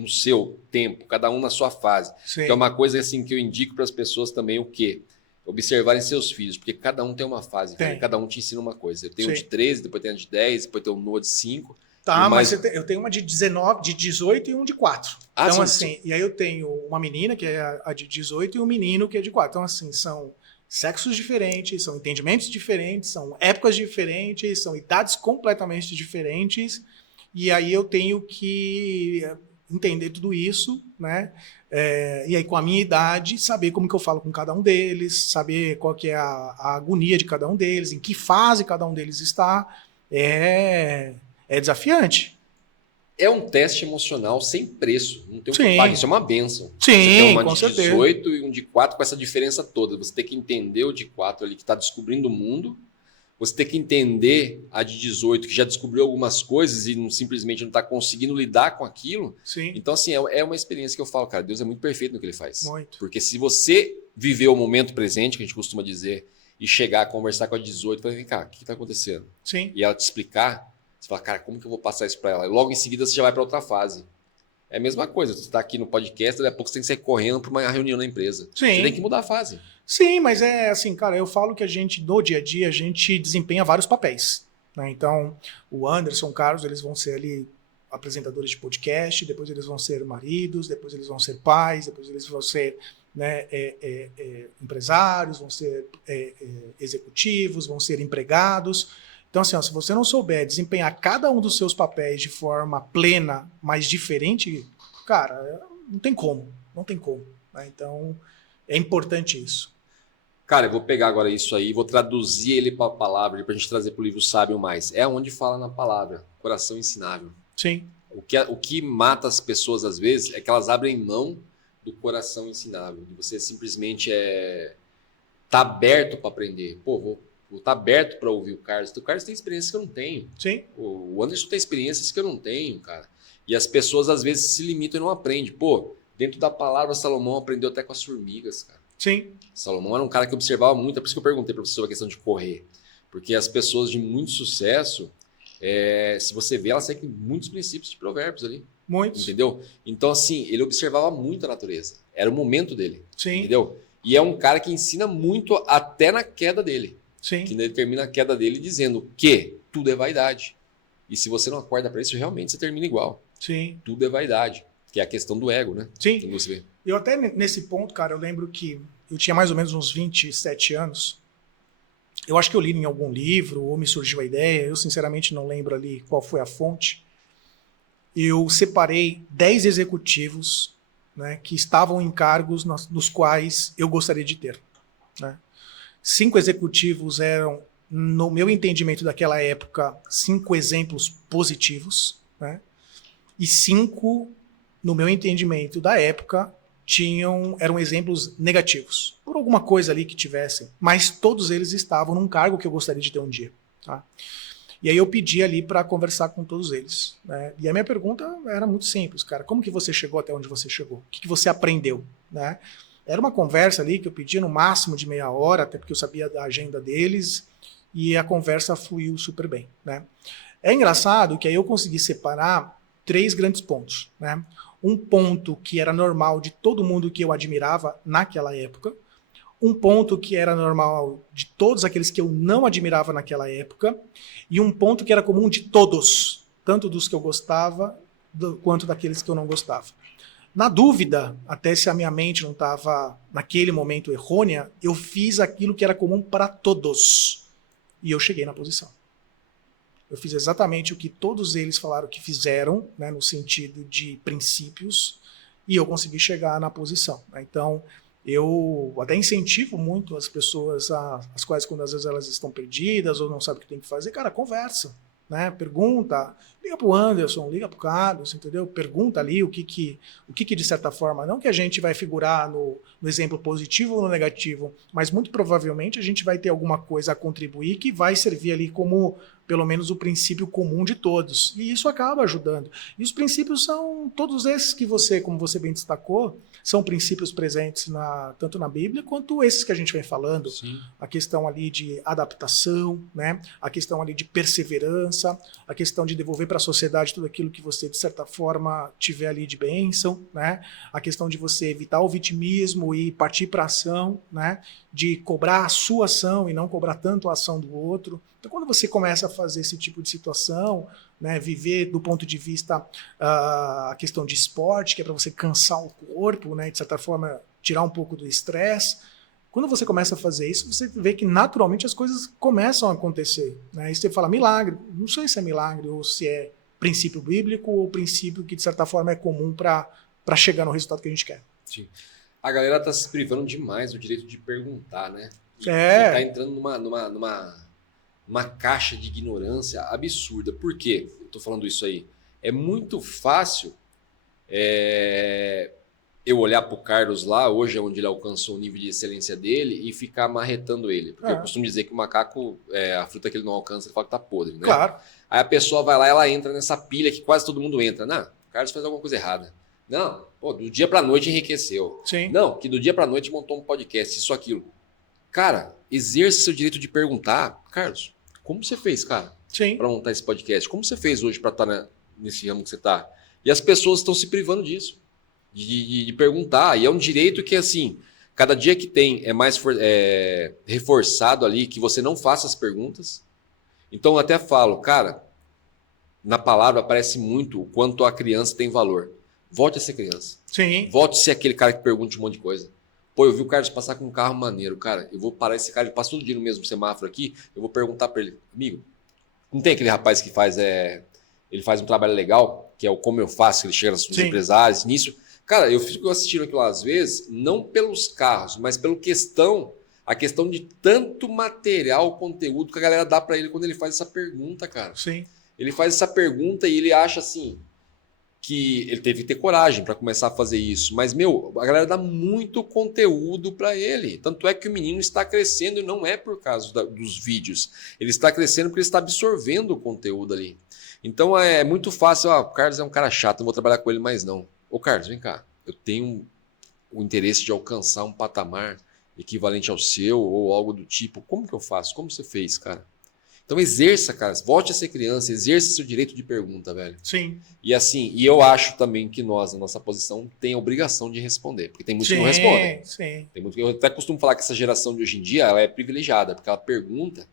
seu tempo, cada um na sua fase. Sim. Que é uma coisa assim que eu indico para as pessoas também o quê? Observarem seus filhos, porque cada um tem uma fase, cara, cada um te ensina uma coisa. Eu tenho um de 13, depois tenho um de 10, depois tenho um Noah de 5. Tá, mas eu tenho uma de 19, de 18 e um de 4. Ah, então, assim, e aí eu tenho uma menina, que é a de 18, e um menino, que é de 4. Então, assim, são sexos diferentes, são entendimentos diferentes, são épocas diferentes, são idades completamente diferentes. E aí eu tenho que entender tudo isso, né? E aí, com a minha idade, saber como que eu falo com cada um deles, saber qual que é a agonia de cada um deles, em que fase cada um deles está. É desafiante. É um teste emocional sem preço. Não tem o que Sim. pagar. Isso é uma bênção. Sim, você tem uma com de certeza. 18 e um de 4 com essa diferença toda. Você tem que entender o de 4 ali que está descobrindo o mundo. Você tem que entender a de 18 que já descobriu algumas coisas e simplesmente não está conseguindo lidar com aquilo. Sim. Então, assim, é uma experiência que eu falo, cara, Deus é muito perfeito no que ele faz. Muito. Porque se você viver o momento presente, que a gente costuma dizer, e chegar a conversar com a 18, falar, vem cá, o que está acontecendo? Sim. E ela te explicar, você fala, cara, como que eu vou passar isso para ela? E logo em seguida você já vai para outra fase. É a mesma coisa, você está aqui no podcast, daqui a pouco você tem que sair correndo para uma reunião na empresa. Sim. Você tem que mudar a fase. Sim, mas é assim, cara, eu falo que a gente, no dia a dia, a gente desempenha vários papéis, né? Então, o Anderson, o Carlos, eles vão ser ali apresentadores de podcast, depois eles vão ser maridos, depois eles vão ser pais, depois eles vão ser, né, empresários, vão ser executivos, vão ser empregados. Então, assim, ó, se você não souber desempenhar cada um dos seus papéis de forma plena, mas diferente, cara, não tem como, né? Então, é importante isso. Cara, eu vou pegar agora isso aí, vou traduzir ele para a palavra, para a gente trazer para o livro Sábio Mais. É onde fala na palavra, coração ensinável. Sim. O que mata as pessoas, às vezes, é que elas abrem mão do coração ensinável. De você simplesmente tá aberto para aprender. Pô, vou estar aberto para ouvir o Carlos. O Carlos tem experiências que eu não tenho. Sim. O Anderson tem experiências que eu não tenho, cara. E as pessoas, às vezes, se limitam e não aprendem. Pô, dentro da palavra, Salomão aprendeu até com as formigas, cara. Sim. Salomão era um cara que observava muito, é por isso que eu perguntei para você sobre a questão de correr. Porque as pessoas de muito sucesso, se você vê, elas seguem muitos princípios de provérbios ali. Muitos. Entendeu? Então, assim, ele observava muito a natureza. Era o momento dele. Sim. Entendeu? E é um cara que ensina muito até na queda dele. Sim. Que ele termina a queda dele dizendo que tudo é vaidade. E se você não acorda para isso, realmente você termina igual. Sim. Tudo é vaidade. Que é a questão do ego, né? Sim. Que você vê. Eu até nesse ponto, cara, eu lembro que eu tinha mais ou menos uns 27 anos. Eu acho que eu li em algum livro, ou me surgiu a ideia, eu sinceramente não lembro ali qual foi a fonte. Eu separei 10 executivos, né, que estavam em cargos nos quais eu gostaria de ter, né? 5 executivos eram, no meu entendimento daquela época, 5 exemplos positivos, né? E 5, no meu entendimento da época, eram exemplos negativos, por alguma coisa ali que tivessem, mas todos eles estavam num cargo que eu gostaria de ter um dia, tá? E aí eu pedi ali para conversar com todos eles, né? E a minha pergunta era muito simples, cara, como que você chegou até onde você chegou? O que você aprendeu, né? Era uma conversa ali que eu pedia no máximo de meia hora, até porque eu sabia da agenda deles, e a conversa fluiu super bem, né? É engraçado que aí eu consegui separar 3 grandes pontos, né? Um ponto que era normal de todo mundo que eu admirava naquela época, um ponto que era normal de todos aqueles que eu não admirava naquela época, e um ponto que era comum de todos, tanto dos que eu gostava quanto daqueles que eu não gostava. Na dúvida, até se a minha mente não estava naquele momento errônea, eu fiz aquilo que era comum para todos, e eu cheguei na posição. Eu fiz exatamente o que todos eles falaram que fizeram, né, no sentido de princípios, e eu consegui chegar na posição, né? Então, eu até incentivo muito as pessoas, as quais quando às vezes elas estão perdidas ou não sabem o que tem que fazer, cara, conversa, né? Pergunta, Liga pro Anderson, liga pro Carlos, entendeu? Pergunta ali o que de certa forma, não que a gente vai figurar no exemplo positivo ou no negativo, mas muito provavelmente a gente vai ter alguma coisa a contribuir que vai servir ali como, pelo menos, o princípio comum de todos. E isso acaba ajudando. E os princípios são todos esses que você, como você bem destacou, são princípios presentes tanto na Bíblia quanto esses que a gente vem falando. Sim. A questão ali de adaptação, né? A questão ali de perseverança, a questão de devolver para a sociedade tudo aquilo que você, de certa forma, tiver ali de bênção, né? A questão de você evitar o vitimismo e partir para a ação, né? De cobrar a sua ação e não cobrar tanto a ação do outro. Então, quando você começa a fazer esse tipo de situação, né, viver do ponto de vista a questão de esporte, que é para você cansar o corpo, né, de certa forma tirar um pouco do estresse, quando você começa a fazer isso, você vê que naturalmente as coisas começam a acontecer. Né? E você fala milagre, não sei se é milagre ou se é princípio bíblico ou princípio que de certa forma é comum para chegar no resultado que a gente quer. Sim. A galera tá se privando demais do direito de perguntar, né? E tá entrando numa caixa de ignorância absurda. Por quê? Eu tô falando isso aí. É muito fácil eu olhar pro Carlos lá, hoje é onde ele alcançou o nível de excelência dele, e ficar marretando ele. Porque eu costumo dizer que o macaco, a fruta que ele não alcança, ele fala que tá podre, né? Claro. Aí a pessoa vai lá, ela entra nessa pilha que quase todo mundo entra. Não, o Carlos faz alguma coisa errada. Não, pô, do dia pra noite enriqueceu. Sim. Não, que do dia pra noite montou um podcast, isso, aquilo. Cara, exerça seu direito de perguntar. Carlos, como você fez, cara? Sim. Pra montar esse podcast? Como você fez hoje pra estar nesse ramo que você tá? E as pessoas estão se privando disso. De perguntar. E é um direito que, assim, cada dia que tem é mais reforçado ali que você não faça as perguntas. Então, eu até falo, cara, na palavra aparece muito o quanto a criança tem valor. Volte a ser criança. Sim. Volte a ser aquele cara que pergunte um monte de coisa. Pô, eu vi o Carlos passar com um carro maneiro, cara. Eu vou parar esse cara, ele passa todo dia no mesmo semáforo aqui, eu vou perguntar pra ele, amigo, não tem aquele rapaz que faz, ele faz um trabalho legal, que é o Como Eu Faço, que ele chega nos empresários, nisso. Cara, eu fico assistindo aquilo às vezes, não pelos carros, mas pela a questão de tanto material, conteúdo que a galera dá pra ele quando ele faz essa pergunta, cara. Sim. Ele faz essa pergunta e ele acha assim, que ele teve que ter coragem para começar a fazer isso. Mas, a galera dá muito conteúdo para ele. Tanto é que o menino está crescendo e não é por causa dos vídeos. Ele está crescendo porque ele está absorvendo o conteúdo ali. Então é muito fácil. O Carlos é um cara chato, não vou trabalhar com ele mais não. Ô Carlos, vem cá. Eu tenho o interesse de alcançar um patamar equivalente ao seu ou algo do tipo. Como que eu faço? Como você fez, cara? Então exerça, cara, volte a ser criança, exerça seu direito de pergunta, velho. Sim. E assim, e eu acho também que nós, na nossa posição, tem a obrigação de responder, porque tem muitos que não respondem. Sim. Eu até costumo falar que essa geração de hoje em dia, ela é privilegiada, porque ela pergunta.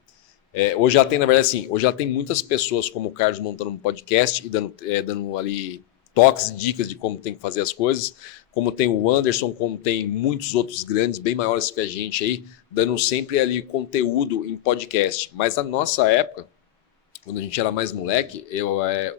Hoje ela tem, na verdade, assim, hoje ela tem muitas pessoas como o Carlos montando um podcast e dando ali toques, dicas de como tem que fazer as coisas, como tem o Anderson, como tem muitos outros grandes, bem maiores que a gente aí, dando sempre ali conteúdo em podcast. Mas na nossa época, quando a gente era mais moleque,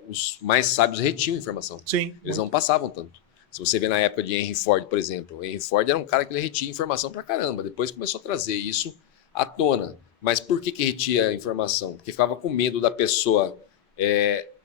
os mais sábios retinham informação. Sim. Eles não passavam tanto. Se você vê na época de Henry Ford, por exemplo, o Henry Ford era um cara que ele retinha informação pra caramba. Depois começou a trazer isso à tona. Mas por que retia a informação? Porque ficava com medo da pessoa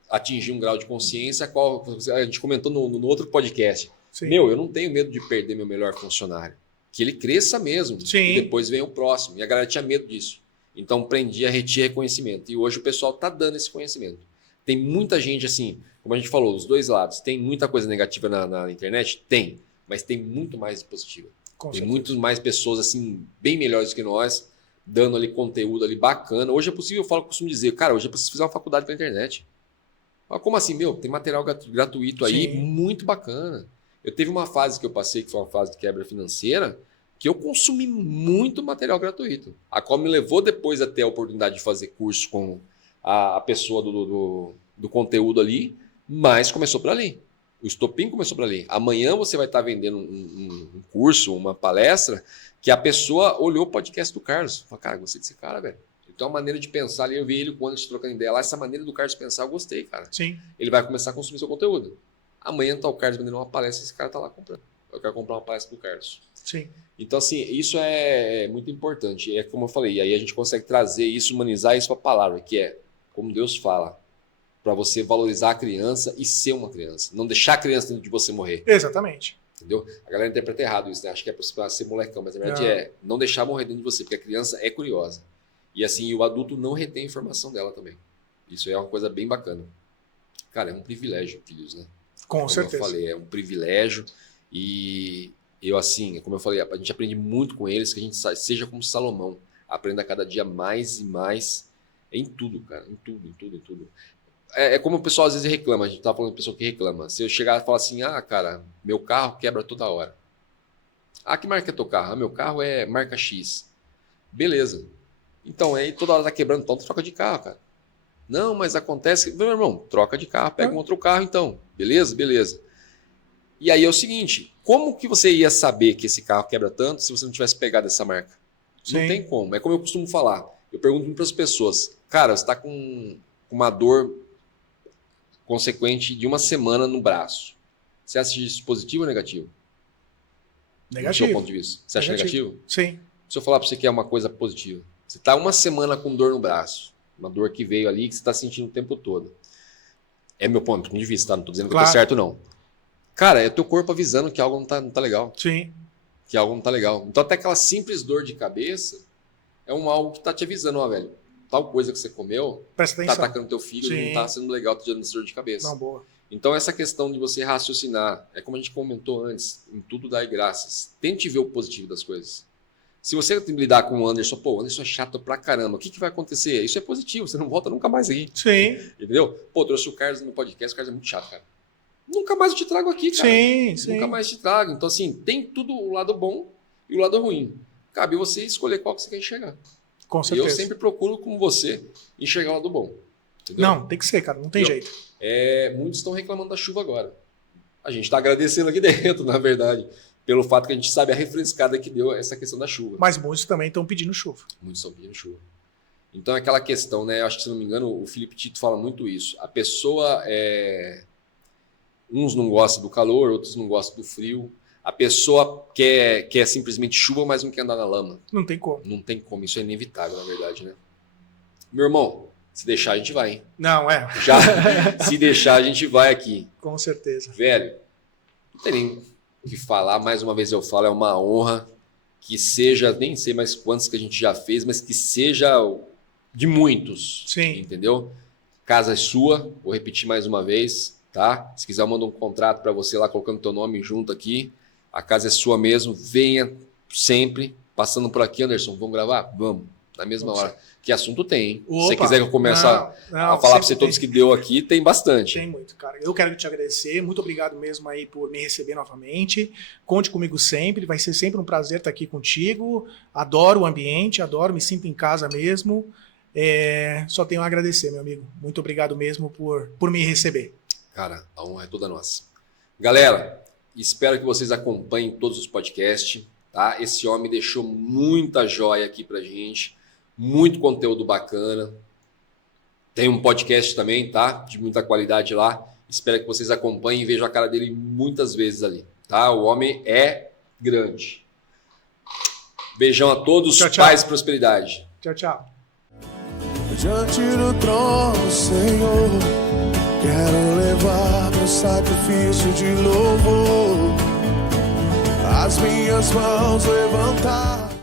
atingir um grau de consciência, qual a gente comentou no outro podcast. Sim. Eu não tenho medo de perder meu melhor funcionário. Que ele cresça mesmo. Sim. E depois vem o próximo. E a galera tinha medo disso. Então prendia, retia reconhecimento. E hoje o pessoal está dando esse conhecimento. Tem muita gente assim, como a gente falou, os dois lados. Tem muita coisa negativa na internet? Tem. Mas tem muito mais positiva. Tem muito mais pessoas assim, bem melhores que nós, dando ali conteúdo ali bacana. Hoje é possível, eu costumo dizer, cara, hoje é possível fazer uma faculdade pela internet. Como assim, tem material gratuito aí, Sim. muito bacana. Eu teve uma fase que eu passei, que foi uma fase de quebra financeira, que eu consumi muito material gratuito. A qual me levou depois até a oportunidade de fazer curso com a pessoa do conteúdo ali, mas começou por ali. O estopim começou por ali. Amanhã você vai estar vendendo um curso, uma palestra, que a pessoa olhou o podcast do Carlos. Falou, cara, gostei desse cara, velho. Então a maneira de pensar ali, eu vi ele quando a gente trocando ideia lá, essa maneira do Carlos pensar, eu gostei, cara. Sim. Ele vai começar a consumir seu conteúdo. Amanhã tá o Carlos vendendo uma palestra, esse cara tá lá comprando. Eu quero comprar uma palestra do Carlos. Sim. Então, assim, isso é muito importante. É como eu falei, aí a gente consegue trazer isso, humanizar isso para a palavra, que é como Deus fala. para você valorizar a criança e ser uma criança. Não deixar a criança dentro de você morrer. Exatamente. Entendeu? A galera interpreta errado isso, né? Acho que é para ser molecão, mas na verdade é não deixar morrer dentro de você, porque a criança é curiosa. E assim, o adulto não retém a informação dela também. Isso é uma coisa bem bacana. Cara, é um privilégio, filhos, né? Com certeza. Como eu falei, é um privilégio. E eu, assim, como eu falei, a gente aprende muito com eles, que a gente seja como Salomão. Aprenda cada dia mais e mais em tudo, cara. Em tudo, em tudo, em tudo. É como o pessoal às vezes reclama, a gente tá falando de pessoa que reclama. Se eu chegar e falar assim, cara, meu carro quebra toda hora. Que marca é teu carro? Meu carro é marca X. Beleza. Então, aí toda hora tá quebrando, então troca de carro, cara. Não, mas acontece... Meu irmão, troca de carro, pega um outro carro então. Beleza? Beleza. E aí é o seguinte, como que você ia saber que esse carro quebra tanto se você não tivesse pegado essa marca? Sim. Não tem como. É como eu costumo falar. Eu pergunto para as pessoas, cara, você está com uma dor consequente de uma semana no braço. Você acha isso positivo ou negativo? Negativo. Do seu ponto de vista. Você acha negativo? Sim. Se eu falar para você que é uma coisa positiva. Você está uma semana com dor no braço. Uma dor que veio ali que você está sentindo o tempo todo. É meu ponto de vista, tá? Não estou dizendo que eu estou certo, não. Cara, é teu corpo avisando que algo não tá legal. Sim. Que algo não tá legal. Então até aquela simples dor de cabeça é algo que tá te avisando, ó, velho. Tal coisa que você comeu, presta tá atenção. atacando teu fígado, não tá sendo legal, tá gerando essa dor de cabeça. Não, boa. Então essa questão de você raciocinar, é como a gente comentou antes, em tudo dai graças. Tente ver o positivo das coisas. Se você lidar com o Anderson, pô, o Anderson é chato pra caramba, o que vai acontecer? Isso é positivo, você não volta nunca mais aqui. Sim. Entendeu? Pô, trouxe o Carlos no podcast, o Carlos é muito chato, cara. Nunca mais eu te trago aqui, cara. Sim, sim. Nunca mais te trago. Então, assim, tem tudo o lado bom e o lado ruim. Cabe você escolher qual que você quer enxergar. Com certeza. E eu sempre procuro, como você, enxergar o lado bom. Entendeu? Não, tem que ser, cara. Não tem jeito. Muitos estão reclamando da chuva agora. A gente está agradecendo aqui dentro, na verdade, pelo fato que a gente sabe a refrescada que deu essa questão da chuva. Mas muitos também estão pedindo chuva. Muitos estão pedindo chuva. Então, é aquela questão, né? Eu acho que, se não me engano, o Felipe Tito fala muito isso. A pessoa uns não gostam do calor, outros não gostam do frio. A pessoa quer simplesmente chuva, mas não quer andar na lama. Não tem como. Não tem como. Isso é inevitável, na verdade, né? Meu irmão, se deixar, a gente vai, hein? Não, Se deixar, a gente vai aqui. Com certeza. Velho, não tem nem o que falar. Mais uma vez eu falo, é uma honra que seja, nem sei mais quantos que a gente já fez, mas que seja de muitos. Sim. Entendeu? Casa é sua, vou repetir mais uma vez, tá? Se quiser, eu mando um contrato para você lá, colocando teu nome junto aqui. A casa é sua mesmo, venha sempre. Passando por aqui, Anderson, vamos gravar? Vamos, na mesma hora. Que assunto tem, hein? Se você quiser que eu comece a falar para você todos que deu aqui, tem bastante. Tem muito, cara. Eu quero te agradecer. Muito obrigado mesmo aí por me receber novamente. Conte comigo sempre. Vai ser sempre um prazer estar aqui contigo. Adoro o ambiente, adoro, me sinto em casa mesmo. Só tenho a agradecer, meu amigo. Muito obrigado mesmo por me receber. Cara, a honra é toda nossa. Galera, espero que vocês acompanhem todos os podcasts, tá? Esse homem deixou muita joia aqui pra gente, muito conteúdo bacana. Tem um podcast também, tá? De muita qualidade lá. Espero que vocês acompanhem e vejam a cara dele muitas vezes ali, tá? O homem é grande. Beijão a todos, tchau, tchau. Paz e prosperidade. Tchau, tchau. Diante do trono, Senhor, quero levar meu sacrifício de louvor, as minhas mãos levantar.